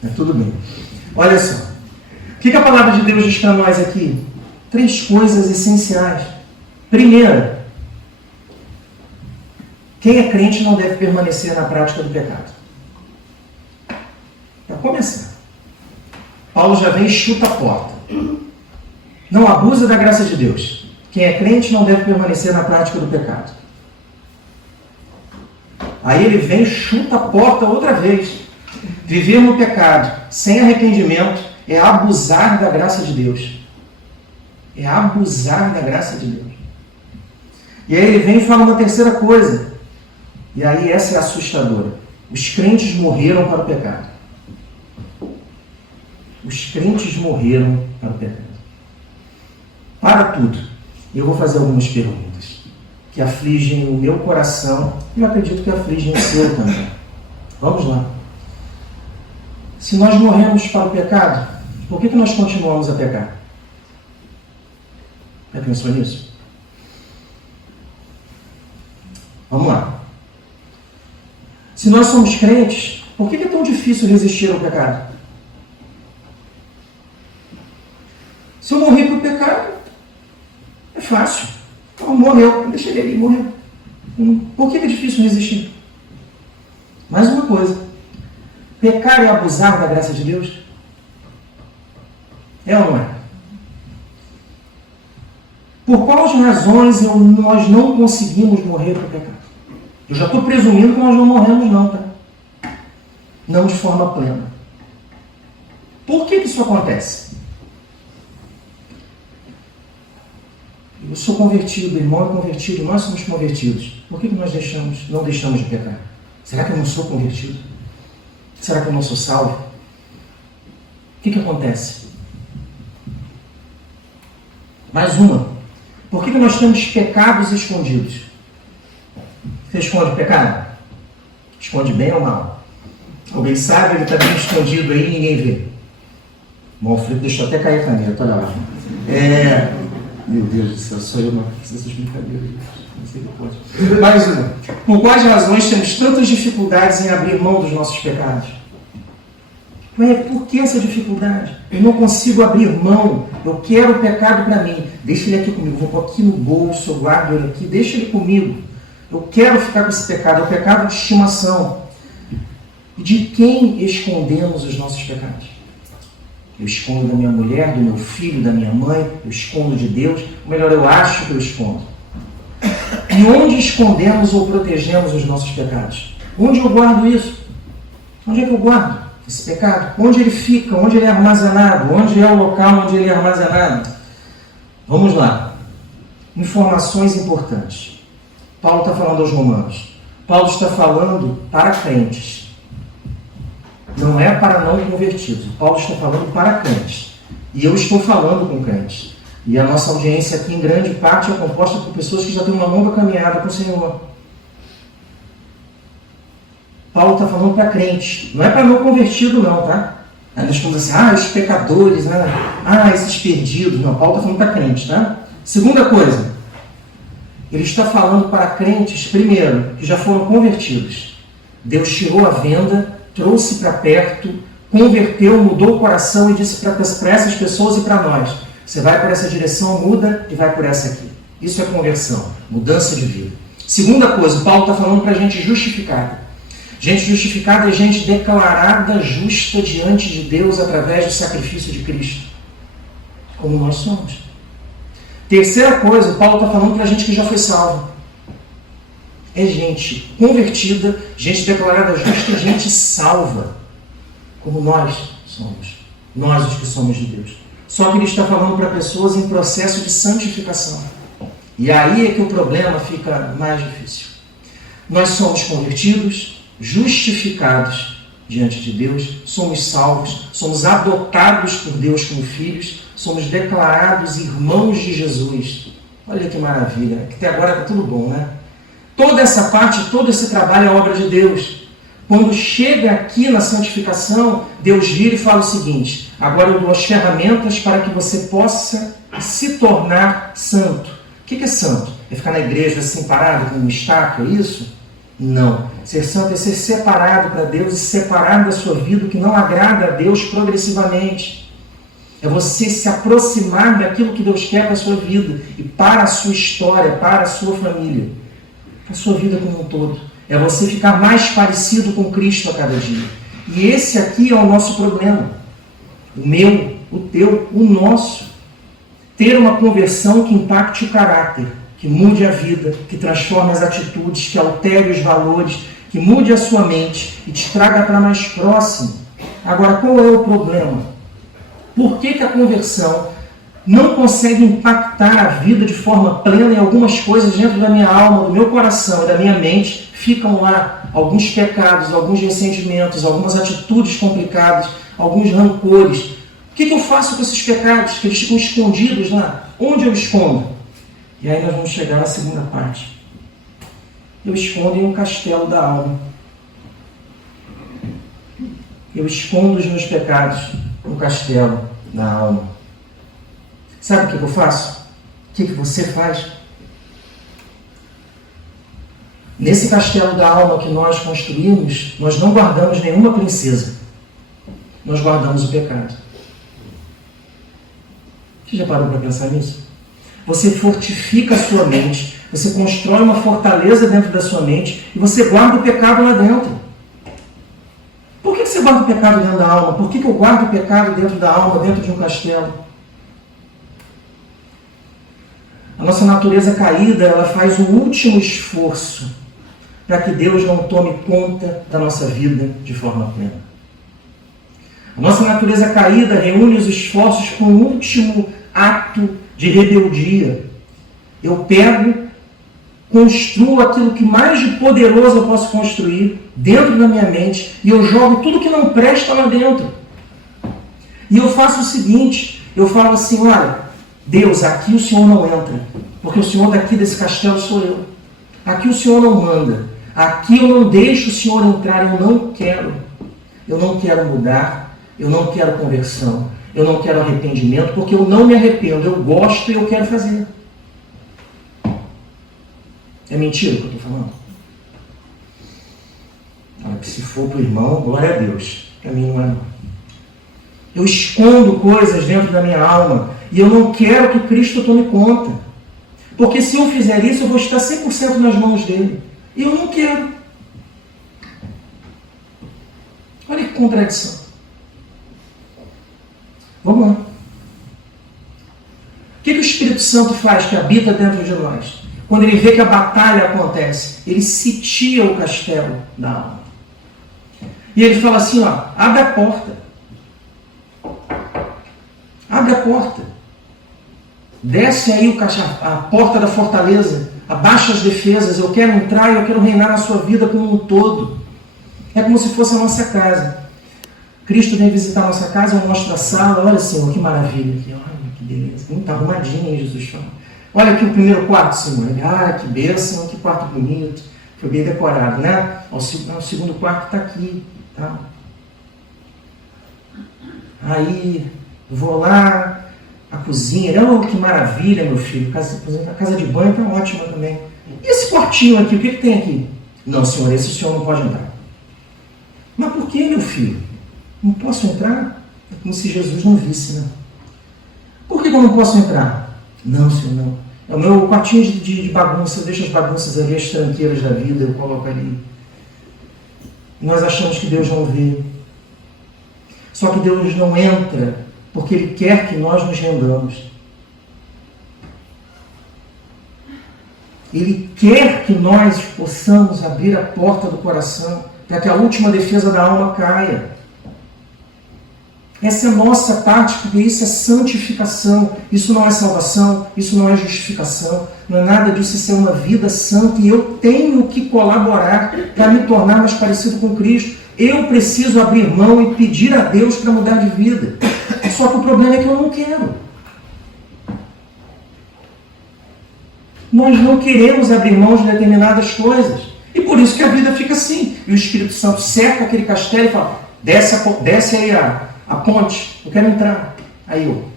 Mas tudo bem. Olha só. O que a palavra de Deus diz para nós aqui? 3 coisas essenciais. Primeira, quem é crente não deve permanecer na prática do pecado. Para começar, Paulo já vem e chuta a porta. Não abusa da graça de Deus. Quem é crente não deve permanecer na prática do pecado. Aí ele vem e chuta a porta outra vez. Viver no pecado sem arrependimento é abusar da graça de Deus. É abusar da graça de Deus. E aí ele vem e fala uma terceira coisa. E aí essa é assustadora. Os crentes morreram para o pecado. Os crentes morreram para o pecado. Para tudo, eu vou fazer algumas perguntas que afligem o meu coração e eu acredito que afligem o seu também. Vamos lá. Se nós morremos para o pecado, por que nós continuamos a pecar? Já pensou nisso? Vamos lá. Se nós somos crentes, por que é tão difícil resistir ao pecado? Se eu morrer para o pecado, é fácil. Então, morreu, deixa ele ali, morreu. Por que é difícil resistir? Mais uma coisa. Pecar é abusar da graça de Deus? É ou não é? Por quais razões nós não conseguimos morrer para o pecado? Eu já estou presumindo que nós não morremos não, tá? Não de forma plena. Por que isso acontece? Eu sou convertido, irmão é convertido, nós somos convertidos. Por que nós não deixamos de pecar? Será que eu não sou convertido? Será que eu não sou salvo? O que acontece? Mais uma. Por que nós temos pecados escondidos? Você esconde o pecado? Esconde bem ou mal? Alguém sabe, ele está bem escondido aí e ninguém vê. Bom, o Felipe deixou até cair a caneta, olha lá. Meu Deus do céu, só eu não fiz essas brincadeiras. Não sei o que pode. Mais uma. Por quais razões temos tantas dificuldades em abrir mão dos nossos pecados? Por que essa dificuldade? Eu não consigo abrir mão. Eu quero o pecado para mim. Deixa ele aqui comigo. Vou pôr aqui no bolso, eu guardo ele aqui. Deixa ele comigo. Eu quero ficar com esse pecado. É o pecado de estimação. De quem escondemos os nossos pecados? Eu escondo da minha mulher, do meu filho, da minha mãe. Eu escondo de Deus. Ou melhor, eu acho que eu escondo. E onde escondemos ou protegemos os nossos pecados? Onde eu guardo isso? Onde é que eu guardo esse pecado? Onde ele fica? Onde ele é armazenado? Onde é o local onde ele é armazenado? Vamos lá. Informações importantes. Paulo está falando aos romanos. Paulo está falando para crentes. Não é para não convertidos. Paulo está falando para crentes. E eu estou falando com crentes. E a nossa audiência aqui, em grande parte, é composta por pessoas que já têm uma longa caminhada com o Senhor. Paulo está falando para crente. Não é para não convertido, não, tá? Aí nós falamos assim, os pecadores, né? Esses perdidos. Não, Paulo está falando para crente, tá? Segunda coisa. Ele está falando para crentes, primeiro, que já foram convertidos. Deus tirou a venda, trouxe para perto, converteu, mudou o coração e disse para essas pessoas e para nós: você vai por essa direção, muda e vai por essa aqui. Isso é conversão, mudança de vida. Segunda coisa, Paulo está falando para gente justificada. Gente justificada é gente declarada justa diante de Deus através do sacrifício de Cristo, como nós somos. Terceira coisa, Paulo está falando para a gente que já foi salvo. É gente convertida, gente declarada justa, gente salva, como nós somos. Nós os que somos de Deus. Só que ele está falando para pessoas em processo de santificação. E aí é que o problema fica mais difícil. Nós somos convertidos, justificados diante de Deus, somos salvos, somos adotados por Deus como filhos, somos declarados irmãos de Jesus. Olha que maravilha, que até agora está tudo bom, né? Toda essa parte, todo esse trabalho é obra de Deus. Quando chega aqui na santificação, Deus vira e fala o seguinte: agora eu dou as ferramentas para que você possa se tornar santo. O que é santo? É ficar na igreja assim parado com uma estátua, é isso? Não. Ser santo é ser separado para Deus e separar da sua vida o que não agrada a Deus progressivamente. É você se aproximar daquilo que Deus quer para a sua vida e para a sua história, para a sua família, para a sua vida como um todo. É você ficar mais parecido com Cristo a cada dia. E esse aqui é o nosso problema. O meu, o teu, o nosso. Ter uma conversão que impacte o caráter, que mude a vida, que transforme as atitudes, que altere os valores, que mude a sua mente e te traga para mais próximo. Agora, qual é o problema? Por que a conversão não consegue impactar a vida de forma plena e algumas coisas dentro da minha alma, do meu coração e da minha mente ficam lá? Alguns pecados, alguns ressentimentos, algumas atitudes complicadas, alguns rancores. O que eu faço com esses pecados? Que eles ficam escondidos lá. Onde eu escondo? E aí nós vamos chegar na segunda parte. Eu escondo em um castelo da alma. Eu escondo os meus pecados no castelo da alma. Sabe o que eu faço? O que você faz? Nesse castelo da alma que nós construímos, nós não guardamos nenhuma princesa. Nós guardamos o pecado. Você já parou para pensar nisso? Você fortifica a sua mente, você constrói uma fortaleza dentro da sua mente e você guarda o pecado lá dentro. Por que você guarda o pecado dentro da alma? Por que eu guardo o pecado dentro da alma, dentro de um castelo? A nossa natureza caída, ela faz o último esforço para que Deus não tome conta da nossa vida de forma plena. A nossa natureza caída reúne os esforços para o último ato de rebeldia. Eu pego, construo aquilo que mais de poderoso eu posso construir dentro da minha mente e eu jogo tudo que não presta lá dentro. E eu faço o seguinte, eu falo assim: olha, Deus, aqui o Senhor não entra, porque o Senhor daqui desse castelo sou eu. Aqui o Senhor não manda. Aqui eu não deixo o Senhor entrar, eu não quero. Eu não quero mudar, eu não quero conversão, eu não quero arrependimento, porque eu não me arrependo, eu gosto e eu quero fazer. É mentira o que eu estou falando? Olha, que se for para o irmão, glória a Deus. Para mim não é não. Eu escondo coisas dentro da minha alma e eu não quero que Cristo tome conta. Porque se eu fizer isso, eu vou estar 100% nas mãos dele. E eu não quero. Olha que contradição. Vamos lá. O que o Espírito Santo faz que habita dentro de nós? Quando ele vê que a batalha acontece, ele sitia o castelo da alma. E ele fala assim, ó, abre a porta. Abre a porta. Desce aí a porta da fortaleza. Abaixa as defesas. Eu quero entrar e eu quero reinar na sua vida como um todo. É como se fosse a nossa casa. Cristo vem visitar a nossa casa, eu mostro a sala. Olha, Senhor, que maravilha. Olha, que beleza. Está arrumadinho, Jesus fala. Olha aqui o primeiro quarto, Senhor. Que bênção, que quarto bonito. Foi bem decorado, né? O segundo quarto está aqui. Tá? Aí, vou lá, a cozinha. Oh, que maravilha, meu filho. A casa de banho está ótima também. E esse quartinho aqui, o que tem aqui? Não, Senhor, esse o Senhor não pode entrar. Mas por que, meu filho? Não posso entrar? É como se Jesus não visse, né? Por que eu não posso entrar? Não, Senhor, não. É o meu quartinho de bagunça. Eu deixo as bagunças ali, as tranqueiras da vida, eu coloco ali. E nós achamos que Deus não vê. Só que Deus não entra porque Ele quer que nós nos rendamos. Ele quer que nós possamos abrir a porta do coração para que a última defesa da alma caia. Essa é a nossa parte, porque isso é santificação. Isso não é salvação, isso não é justificação, não é nada disso, isso é uma vida santa. E eu tenho que colaborar para me tornar mais parecido com Cristo. Eu preciso abrir mão e pedir a Deus para mudar de vida. Só que o problema é que eu não quero. Nós não queremos abrir mão de determinadas coisas. E por isso que a vida fica assim. E o Espírito Santo cerca aquele castelo e fala, desce aí a ponte, eu quero entrar. Aí eu,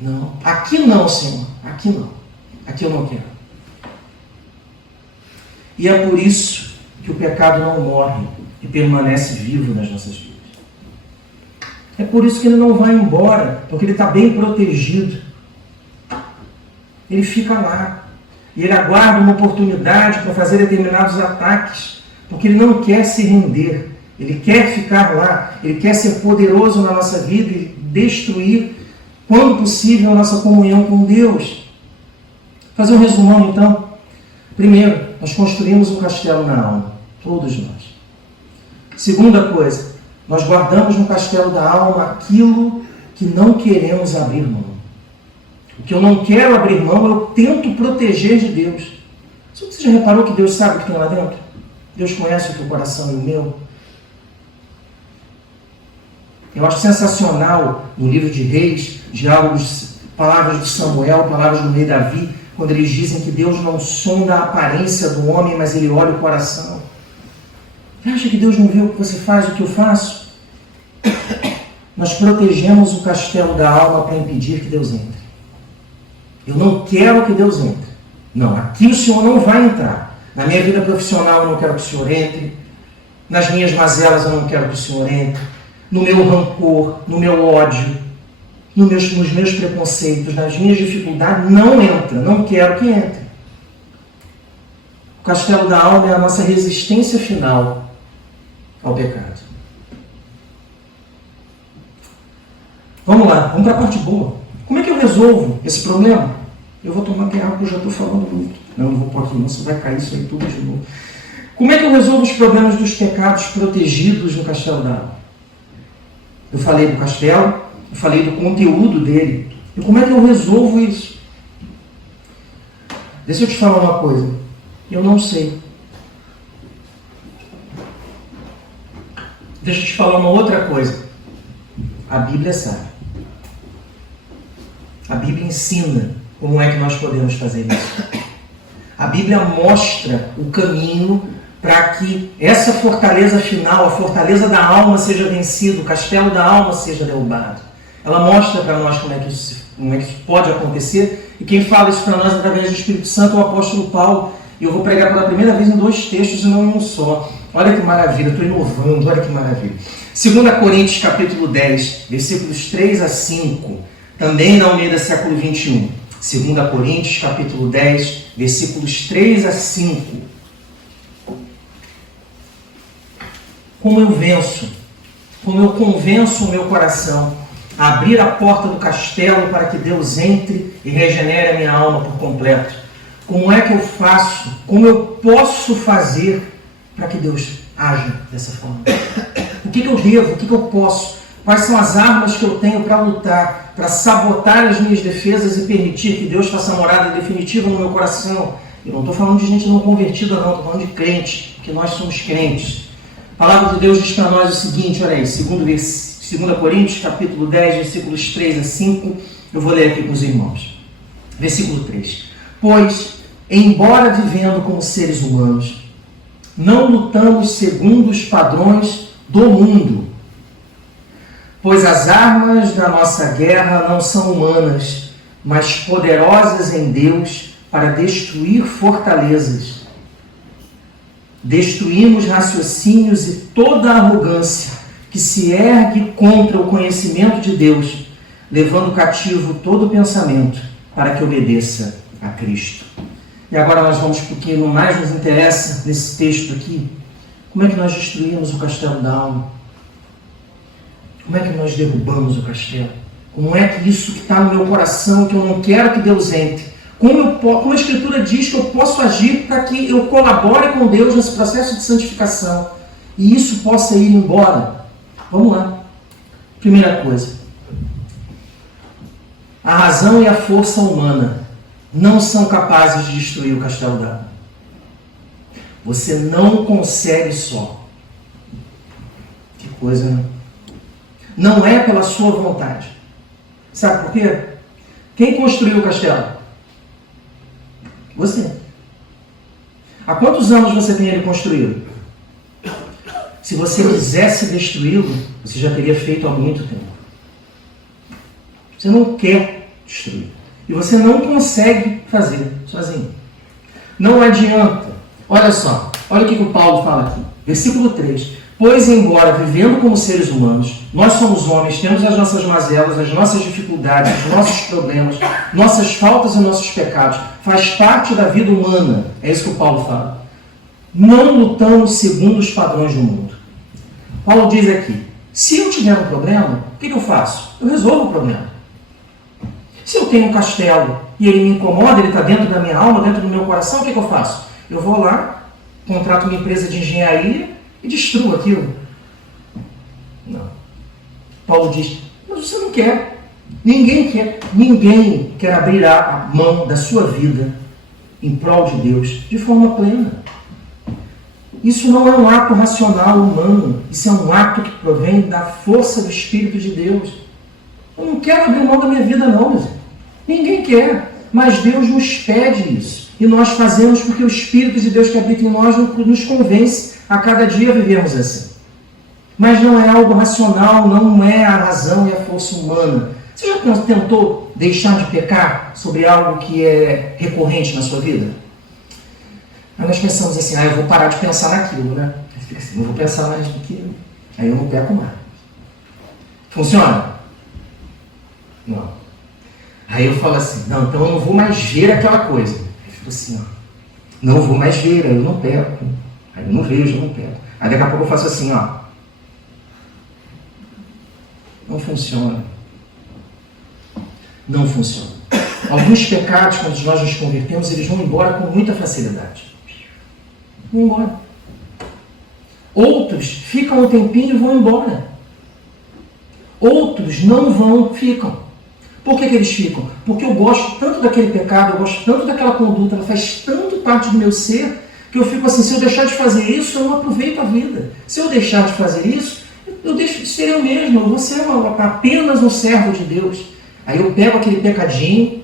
não, aqui não, Senhor, aqui não. Aqui eu não quero. E é por isso que o pecado não morre e permanece vivo nas nossas vidas. É por isso que ele não vai embora, porque ele está bem protegido. Ele fica lá. E ele aguarda uma oportunidade para fazer determinados ataques, porque ele não quer se render. Ele quer ficar lá. Ele quer ser poderoso na nossa vida e destruir, quando possível, a nossa comunhão com Deus. Fazer um resumão, então. Primeiro, nós construímos um castelo na alma. Todos nós. Segunda coisa, nós guardamos no castelo da alma aquilo que não queremos abrir mão. O que eu não quero abrir mão, eu tento proteger de Deus. Você já reparou que Deus sabe o que tem lá dentro? Deus conhece o teu coração e o meu. Eu acho sensacional no livro de Reis, diálogos, palavras de Samuel, palavras do rei Davi, quando eles dizem que Deus não sonda a aparência do homem, mas Ele olha o coração. Você acha que Deus não vê o que você faz, o que eu faço? Nós protegemos o castelo da alma para impedir que Deus entre. Eu não quero que Deus entre. Não, aqui o Senhor não vai entrar. Na minha vida profissional eu não quero que o Senhor entre. Nas minhas mazelas eu não quero que o Senhor entre. No meu rancor, no meu ódio, nos meus preconceitos, nas minhas dificuldades, não entra. Não quero que entre. O castelo da alma é a nossa resistência final ao pecado. Vamos lá, vamos para a parte boa. Como é que eu resolvo esse problema? Eu vou tomar água porque eu já estou falando muito. Não vou pôr aqui não, você vai cair isso aí tudo de novo. Como é que eu resolvo os problemas dos pecados protegidos no castelo da alma? Eu falei do castelo, eu falei do conteúdo dele. E como é que eu resolvo isso? Deixa eu te falar uma coisa. Eu não sei. Deixa eu te falar uma outra coisa. A Bíblia sabe. A Bíblia ensina como é que nós podemos fazer isso. A Bíblia mostra o caminho para que essa fortaleza final, a fortaleza da alma, seja vencida, o castelo da alma seja derrubado. Ela mostra para nós como é que isso pode acontecer, e quem fala isso para nós através do Espírito Santo é o apóstolo Paulo. E eu vou pregar pela primeira vez em 2 textos e não em um só. Olha que maravilha, estou inovando, olha que maravilha. 2 Coríntios capítulo 10, versículos 3 a 5, também na Almeida século XXI. 2 Coríntios capítulo 10, versículos 3 a 5. Como eu venço, como eu convenço o meu coração a abrir a porta do castelo para que Deus entre e regenere a minha alma por completo. Como é que eu faço? Como eu posso fazer para que Deus haja dessa forma? O que eu devo? O que eu posso? Quais são as armas que eu tenho para lutar, para sabotar as minhas defesas e permitir que Deus faça morada definitiva no meu coração? Eu não estou falando de gente não convertida, não. Estou falando de crente, porque nós somos crentes. A palavra de Deus diz para nós o seguinte, olha aí, 2 Coríntios, capítulo 10, versículos 3 a 5, eu vou ler aqui com os irmãos. Versículo 3. Pois, embora vivendo como seres humanos, não lutamos segundo os padrões do mundo, pois as armas da nossa guerra não são humanas, mas poderosas em Deus para destruir fortalezas. Destruímos raciocínios e toda arrogância que se ergue contra o conhecimento de Deus, levando cativo todo pensamento para que obedeça a Cristo. E agora nós vamos para o que mais nos interessa nesse texto aqui. Como é que nós destruímos o castelo da alma? Como é que nós derrubamos o castelo? Como é que isso que está no meu coração, que eu não quero que Deus entre, como a Escritura diz que eu posso agir para que eu colabore com Deus nesse processo de santificação e isso possa ir embora? Vamos lá. Primeira coisa. A razão e a força humana não são capazes de destruir o castelo da alma. Você não consegue só. Que coisa, né? Não é pela sua vontade. Sabe por quê? Quem construiu o castelo? Você. Há quantos anos você tem ele construído? Se você quisesse destruí-lo, você já teria feito há muito tempo. Você não quer destruir. E você não consegue fazer sozinho. Não adianta. Olha só, olha o que o Paulo fala aqui. Versículo 3. Pois, embora vivendo como seres humanos, nós somos homens, temos as nossas mazelas, as nossas dificuldades, os nossos problemas, nossas faltas e nossos pecados. Faz parte da vida humana. É isso que o Paulo fala. Não lutamos segundo os padrões do mundo. Paulo diz aqui, se eu tiver um problema, o que eu faço? Eu resolvo o problema. Se eu tenho um castelo e ele me incomoda, ele está dentro da minha alma, dentro do meu coração, o que eu faço? Eu vou lá, contrato uma empresa de engenharia e destruo aquilo. Não. Paulo diz, mas você não quer. Ninguém quer abrir a mão da sua vida em prol de Deus de forma plena. Isso não é um ato racional humano. Isso é um ato que provém da força do Espírito de Deus. Eu não quero abrir mão da minha vida, não, meu irmão. Ninguém quer. Mas Deus nos pede isso. E nós fazemos porque o Espírito de Deus que habita em nós nos convence a cada dia a vivermos assim. Mas não é algo racional, não é a razão e a força humana. Você já tentou deixar de pecar sobre algo que é recorrente na sua vida? Aí nós pensamos assim, eu vou parar de pensar naquilo, né? Aí fica assim, não vou pensar mais naquilo. Aí eu não peco mais. Funciona? Não. Aí eu falo assim, não, então eu não vou mais ver aquela coisa. Aí fico assim, não vou mais ver, aí eu não peco. Aí eu não vejo, eu não peco. Aí daqui a pouco eu faço assim, Não funciona. Não funciona. Alguns pecados, quando nós nos convertemos, eles vão embora com muita facilidade. Vão embora. Outros ficam um tempinho e vão embora. Outros não vão, ficam. Por que eles ficam? Porque eu gosto tanto daquele pecado, eu gosto tanto daquela conduta, ela faz tanto parte do meu ser, que eu fico assim, se eu deixar de fazer isso, eu não aproveito a vida. Se eu deixar de fazer isso, eu deixo de ser eu mesmo, eu vou ser apenas um servo de Deus. Aí eu pego aquele pecadinho,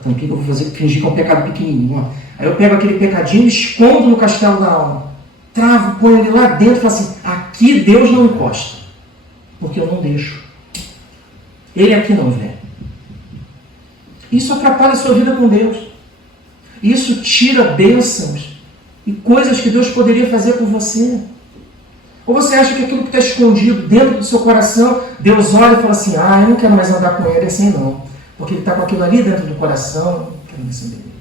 Então, o que eu vou fazer? Fingir que é um pecado pequenininho. Ó. Aí eu pego aquele pecadinho e escondo no castelo da alma. Travo, ponho ele lá dentro e falo assim, aqui Deus não encosta. Porque eu não deixo. Ele aqui não vem. Isso atrapalha a sua vida com Deus. Isso tira bênçãos e coisas que Deus poderia fazer por você. Ou você acha que aquilo que está escondido dentro do seu coração, Deus olha e fala assim, eu não quero mais andar com ele assim não. Porque ele está com aquilo ali dentro do coração, eu não quero mais saber dele.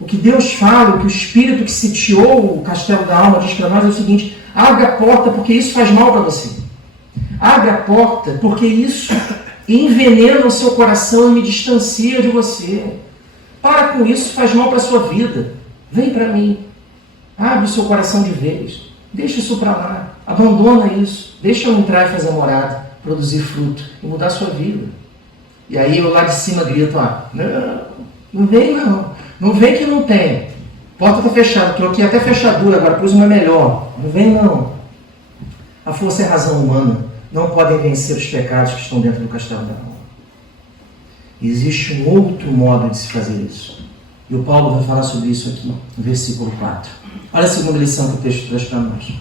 O que Deus fala, o que o Espírito que sitiou o castelo da alma diz para nós é o seguinte, abre a porta porque isso faz mal para você. Abre a porta porque isso envenena o seu coração e me distancia de você. Para com isso, faz mal para a sua vida. Vem para mim. Abre o seu coração de vez. Deixa isso para lá. Abandona isso. Deixa eu entrar e fazer morada, produzir fruto e mudar a sua vida. E aí eu lá de cima grito, não vem não. Não vem que não tem. Porta está fechada. Coloquei até fechadura, agora pus uma melhor. Não vem não. A força e a razão humana não podem vencer os pecados que estão dentro do castelo da alma. Existe um outro modo de se fazer isso. E o Paulo vai falar sobre isso aqui, no versículo 4. Olha a segunda lição que o texto traz para nós.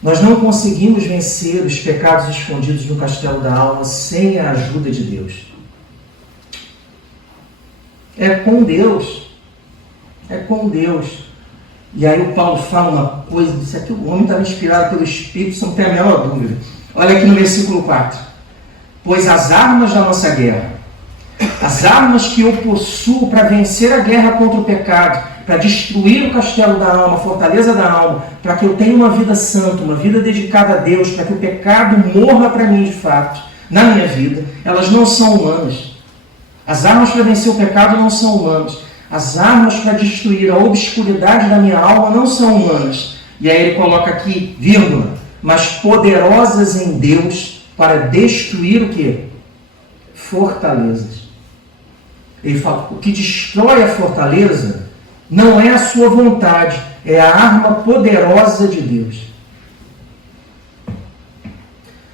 Nós não conseguimos vencer os pecados escondidos no castelo da alma sem a ajuda de Deus. É com Deus. É com Deus. E aí o Paulo fala uma coisa, isso aqui o homem estava inspirado pelo Espírito, você não tem a menor dúvida. Olha aqui no versículo 4. Pois as armas da nossa guerra, as armas que eu possuo para vencer a guerra contra o pecado, para destruir o castelo da alma, a fortaleza da alma, para que eu tenha uma vida santa, uma vida dedicada a Deus, para que o pecado morra para mim de fato, na minha vida, elas não são humanas. As armas para vencer o pecado não são humanas. As armas para destruir a obscuridade da minha alma não são humanas. E aí ele coloca aqui, vírgula, mas poderosas em Deus para destruir o quê? Fortalezas. Ele fala, o que destrói a fortaleza não é a sua vontade, é a arma poderosa de Deus.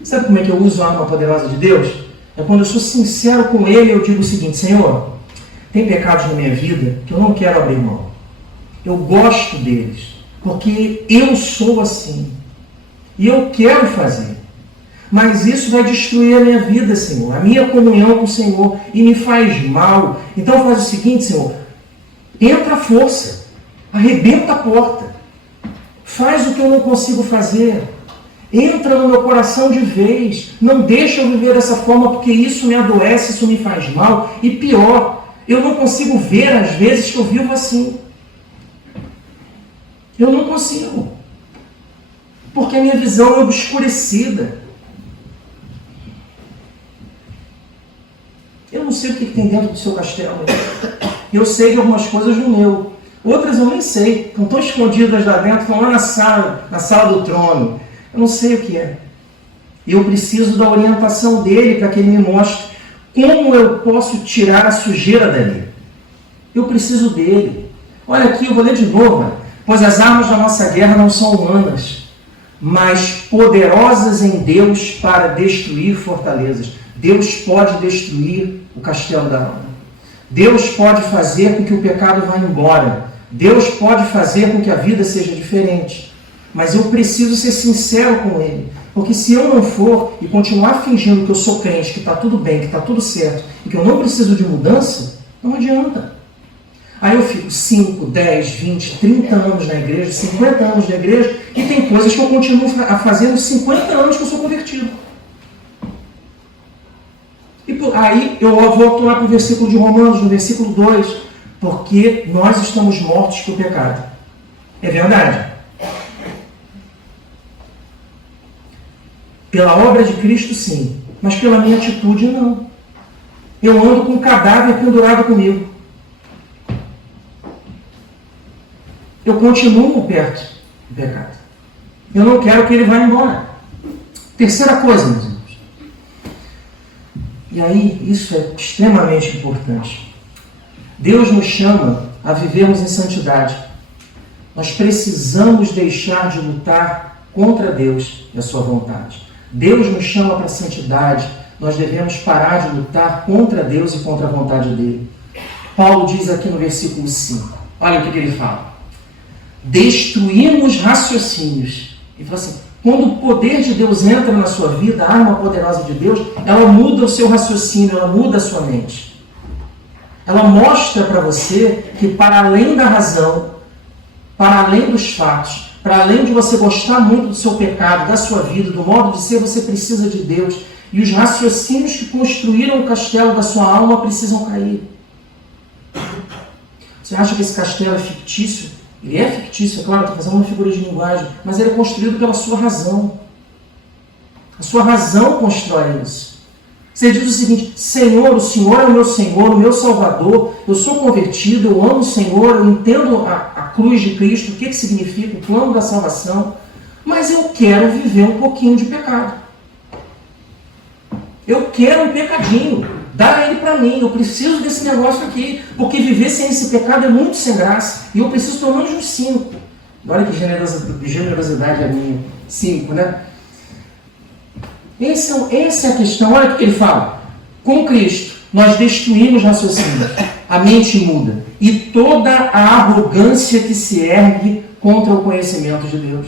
Sabe como é que eu uso a arma poderosa de Deus? É quando eu sou sincero com Ele, eu digo o seguinte, Senhor, tem pecados na minha vida que eu não quero abrir mão. Eu gosto deles, porque eu sou assim. E eu quero fazer. Mas isso vai destruir a minha vida, Senhor, a minha comunhão com o Senhor, e me faz mal. Então faz o seguinte, Senhor, entra a força, arrebenta a porta, faz o que eu não consigo fazer, entra no meu coração de vez, não deixa eu viver dessa forma, porque isso me adoece, isso me faz mal, e pior, eu não consigo ver às vezes que eu vivo assim. Eu não consigo, porque a minha visão é obscurecida. Eu não sei o que tem dentro do seu castelo. Eu sei de algumas coisas no meu. Outras eu nem sei. Estão tão escondidas lá dentro, estão lá na sala do trono. Eu não sei o que é. E eu preciso da orientação dele para que ele me mostre como eu posso tirar a sujeira dali. Eu preciso dele. Olha aqui, eu vou ler de novo. Pois as armas da nossa guerra não são humanas, mas poderosas em Deus para destruir fortalezas. Deus pode destruir o castelo da alma. Deus pode fazer com que o pecado vá embora. Deus pode fazer com que a vida seja diferente. Mas eu preciso ser sincero com Ele. Porque se eu não for e continuar fingindo que eu sou crente, que está tudo bem, que está tudo certo, e que eu não preciso de mudança, não adianta. Aí eu fico 5, 10, 20, 30 anos na igreja, 50 anos na igreja, e tem coisas que eu continuo a fazer nos 50 anos que eu sou convertido. E aí eu volto lá para o versículo de Romanos, no versículo 2, porque nós estamos mortos para o pecado. É verdade. Pela obra de Cristo, sim, mas pela minha atitude, não. Eu ando com um cadáver pendurado comigo. Eu continuo perto do pecado. Eu não quero que ele vá embora. Terceira coisa, meus irmãos. E aí, isso é extremamente importante. Deus nos chama a vivermos em santidade. Nós precisamos deixar de lutar contra Deus e a sua vontade. Deus nos chama para a santidade, nós devemos parar de lutar contra Deus e contra a vontade dele. Paulo diz aqui no versículo 5, olha o que ele fala. Destruímos raciocínios. Ele fala assim, quando o poder de Deus entra na sua vida, a arma poderosa de Deus, ela muda o seu raciocínio, ela muda a sua mente. Ela mostra para você que para além da razão, para além dos fatos, para além de você gostar muito do seu pecado, da sua vida, do modo de ser, você precisa de Deus. E os raciocínios que construíram o castelo da sua alma precisam cair. Você acha que esse castelo é fictício? Ele é fictício, é claro, estou fazendo uma figura de linguagem, mas ele é construído pela sua razão. A sua razão constrói isso. Você diz o seguinte, Senhor, o Senhor é o meu Salvador, eu sou convertido, eu amo o Senhor, eu entendo a cruz de Cristo, o que significa o plano da salvação, mas eu quero viver um pouquinho de pecado. Eu quero um pecadinho, dá ele para mim, eu preciso desse negócio aqui, porque viver sem esse pecado é muito sem graça, e eu preciso pelo menos de uns 5. Olha que generosidade é minha, 5, né? Essa é a questão. Olha o que ele fala. Com Cristo, nós destruímos raciocínios, a mente muda, e toda a arrogância que se ergue contra o conhecimento de Deus.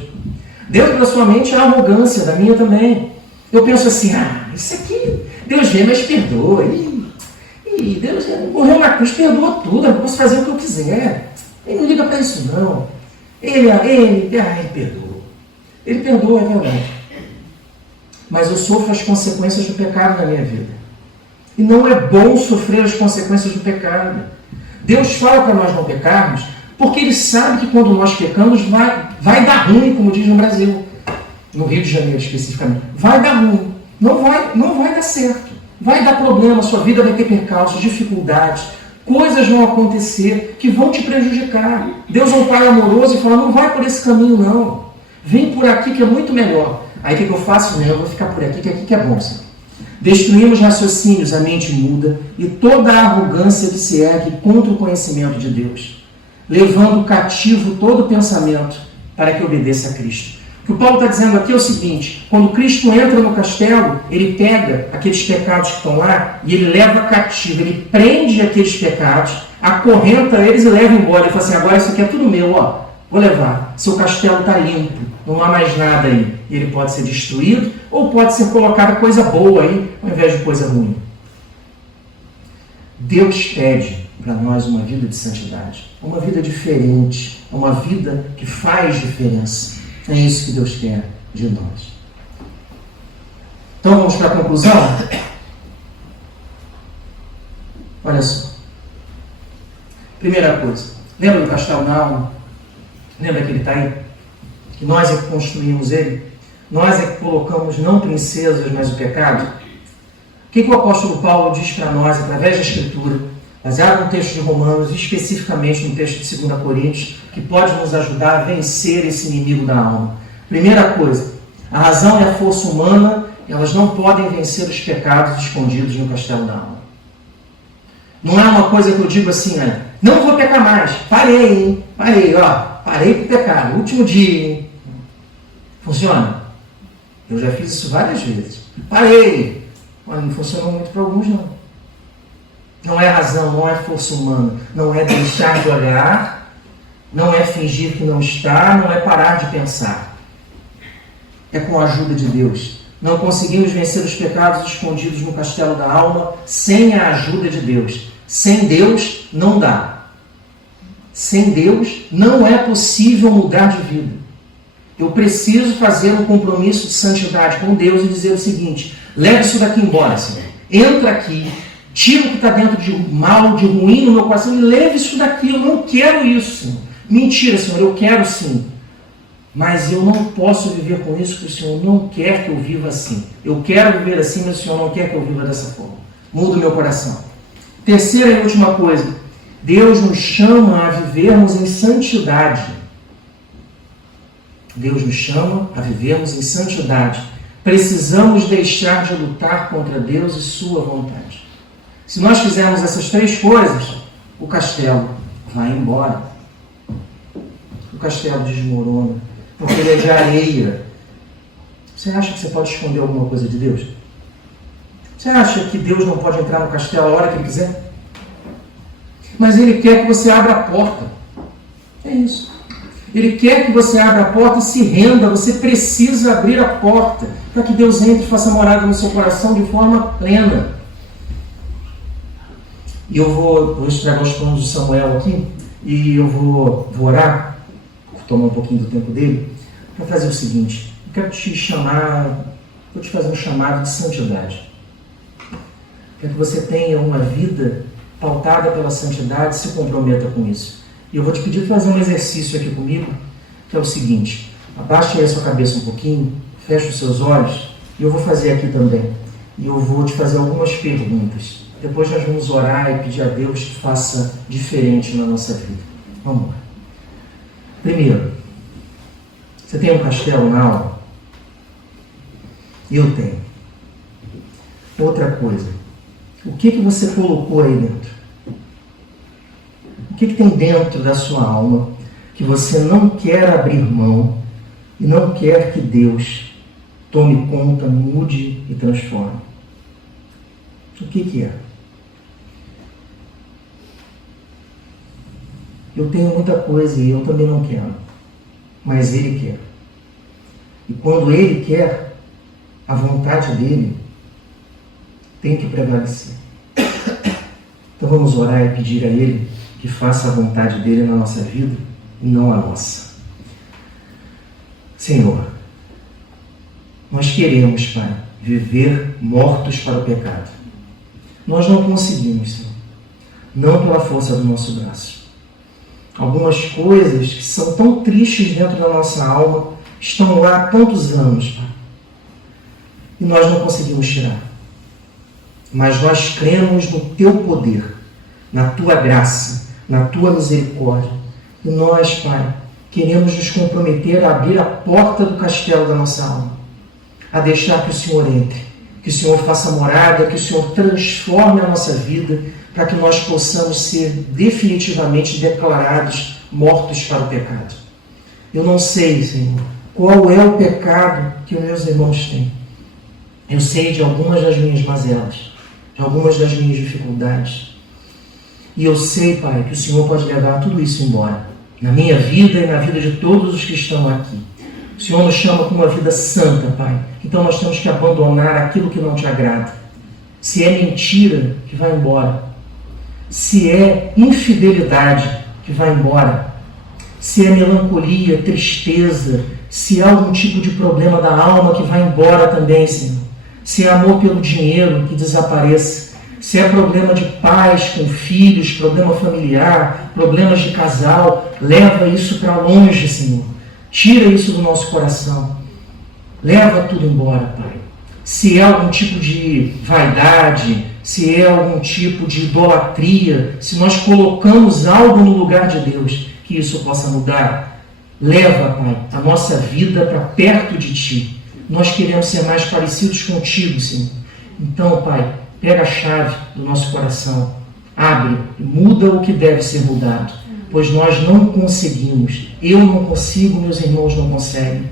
Dentro da sua mente há arrogância, da minha também. Eu penso assim, isso aqui, Deus vê, mas perdoa. E Deus morreu na cruz, perdoa tudo, eu posso fazer o que eu quiser. Ele não liga para isso não. Ele perdoa. Ele perdoa, é verdade. Mas eu sofro as consequências do pecado na minha vida. E não é bom sofrer as consequências do pecado. Deus fala para nós não pecarmos, porque Ele sabe que quando nós pecamos vai dar ruim, como diz no Brasil, no Rio de Janeiro especificamente. Vai dar ruim. Não vai dar certo. Vai dar problema, sua vida vai ter percalços, dificuldades, coisas vão acontecer que vão te prejudicar. Deus é um Pai amoroso e fala, não vai por esse caminho não. Vem por aqui que é muito melhor. Aí o que eu faço? Eu vou ficar por aqui, que aqui que é bom, Senhor. Destruímos raciocínios, a mente muda, e toda a arrogância que se ergue contra o conhecimento de Deus, levando cativo todo pensamento para que obedeça a Cristo. O que o Paulo está dizendo aqui é o seguinte, quando Cristo entra no castelo, ele pega aqueles pecados que estão lá e ele leva cativo, ele prende aqueles pecados, acorrenta eles e leva embora. Ele fala assim, agora isso aqui é tudo meu, vou levar. Seu castelo está limpo, não há mais nada aí. Ele pode ser destruído ou pode ser colocada coisa boa aí, ao invés de coisa ruim. Deus pede para nós uma vida de santidade, uma vida diferente, uma vida que faz diferença. É isso que Deus quer de nós. Então vamos para a conclusão? Olha só. Primeira coisa, lembra do castelo da alma? Lembra que ele está aí? Que nós é que construímos ele? Nós é que colocamos não princesas, mas o pecado? O que o apóstolo Paulo diz para nós, através da Escritura, baseado no texto de Romanos, especificamente no texto de 2 Coríntios, que pode nos ajudar a vencer esse inimigo da alma? Primeira coisa, a razão e a força humana, elas não podem vencer os pecados escondidos no castelo da alma. Não é uma coisa que eu digo assim, não vou pecar mais, parei com o pecado, último dia, hein? Funciona? Eu já fiz isso várias vezes. Parei. Mas não funcionou muito para alguns, não. Não é razão, não é força humana. Não é deixar de olhar, não é fingir que não está, não é parar de pensar. É com a ajuda de Deus. Não conseguimos vencer os pecados escondidos no castelo da alma sem a ajuda de Deus. Sem Deus, não dá. Sem Deus, não é possível mudar de vida. Eu preciso fazer um compromisso de santidade com Deus e dizer o seguinte, leva isso daqui embora, Senhor. Entra aqui, tira o que está dentro de mal, de ruim no meu coração e leve isso daqui. Eu não quero isso, Senhor. Mentira, Senhor, eu quero sim. Mas eu não posso viver com isso porque o Senhor não quer que eu viva assim. Eu quero viver assim, mas o Senhor não quer que eu viva dessa forma. Muda o meu coração. Terceira e última coisa. Deus nos chama a vivermos em santidade. Deus nos chama a vivermos em santidade. Precisamos deixar de lutar contra Deus e sua vontade. Se nós fizermos essas 3 coisas, o castelo vai embora. O castelo desmorona, porque ele é de areia. Você acha que você pode esconder alguma coisa de Deus? Você acha que Deus não pode entrar no castelo a hora que Ele quiser? Mas Ele quer que você abra a porta. É isso. Ele quer que você abra a porta e se renda. Você precisa abrir a porta para que Deus entre e faça morada no seu coração de forma plena. E eu vou estragar os planos de Samuel aqui e eu vou orar, vou tomar um pouquinho do tempo dele, para fazer o seguinte. Eu quero te chamar, vou te fazer um chamado de santidade. Quero que você tenha uma vida pautada pela santidade, se comprometa com isso. E eu vou te pedir para fazer um exercício aqui comigo, que é o seguinte: abaixe aí a sua cabeça um pouquinho, feche os seus olhos, e eu vou fazer aqui também. E eu vou te fazer algumas perguntas. Depois nós vamos orar e pedir a Deus que faça diferente na nossa vida. Vamos lá. Primeiro, você tem um castelo na alma? Eu tenho. Outra coisa, o que você colocou aí dentro? O que tem dentro da sua alma que você não quer abrir mão e não quer que Deus tome conta, mude e transforme? O que é? Eu tenho muita coisa e eu também não quero, mas Ele quer. E quando Ele quer, a vontade dEle tem que prevalecer. Então vamos orar e pedir a Ele que faça a vontade dEle na nossa vida e não a nossa. Senhor, nós queremos, Pai, viver mortos para o pecado. Nós não conseguimos, Senhor, não pela força do nosso braço. Algumas coisas que são tão tristes dentro da nossa alma estão lá há tantos anos, Pai, e nós não conseguimos tirar. Mas nós cremos no Teu poder, na Tua graça, na Tua misericórdia. E nós, Pai, queremos nos comprometer a abrir a porta do castelo da nossa alma, a deixar que o Senhor entre, que o Senhor faça morada, que o Senhor transforme a nossa vida, para que nós possamos ser definitivamente declarados mortos para o pecado. Eu não sei, Senhor, qual é o pecado que os meus irmãos têm. Eu sei de algumas das minhas mazelas, de algumas das minhas dificuldades. E eu sei, Pai, que o Senhor pode levar tudo isso embora, na minha vida e na vida de todos os que estão aqui. O Senhor nos chama com uma vida santa, Pai. Então nós temos que abandonar aquilo que não te agrada. Se é mentira, que vai embora. Se é infidelidade, que vai embora. Se é melancolia, tristeza, se é algum tipo de problema da alma, que vai embora também, Senhor. Se é amor pelo dinheiro, que desapareça. Se é problema de pais com filhos, problema familiar, problemas de casal, leva isso para longe, Senhor. Tira isso do nosso coração. Leva tudo embora, Pai. Se é algum tipo de vaidade, se é algum tipo de idolatria, se nós colocamos algo no lugar de Deus, que isso possa mudar. Leva, Pai, a nossa vida para perto de Ti. Nós queremos ser mais parecidos contigo, Senhor. Então, Pai, pega a chave do nosso coração, abre e muda o que deve ser mudado, pois nós não conseguimos. Eu não consigo, meus irmãos não conseguem,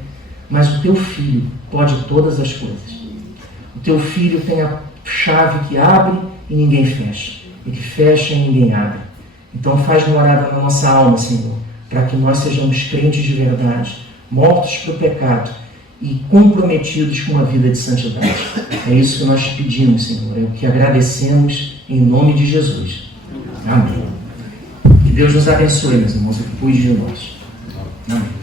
mas o Teu Filho pode todas as coisas. O Teu Filho tem a chave que abre e ninguém fecha, e que fecha e ninguém abre. Então faz morada na nossa alma, Senhor, para que nós sejamos crentes de verdade, mortos para o pecado e comprometidos com uma vida de santidade. É isso que nós te pedimos, Senhor, é o que agradecemos em nome de Jesus. Amém. Que Deus nos abençoe, meus irmãos, e que cuide de nós. Amém.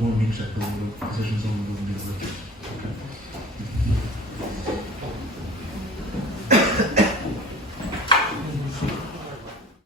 Um amigo já falou, desejamos um bom dia.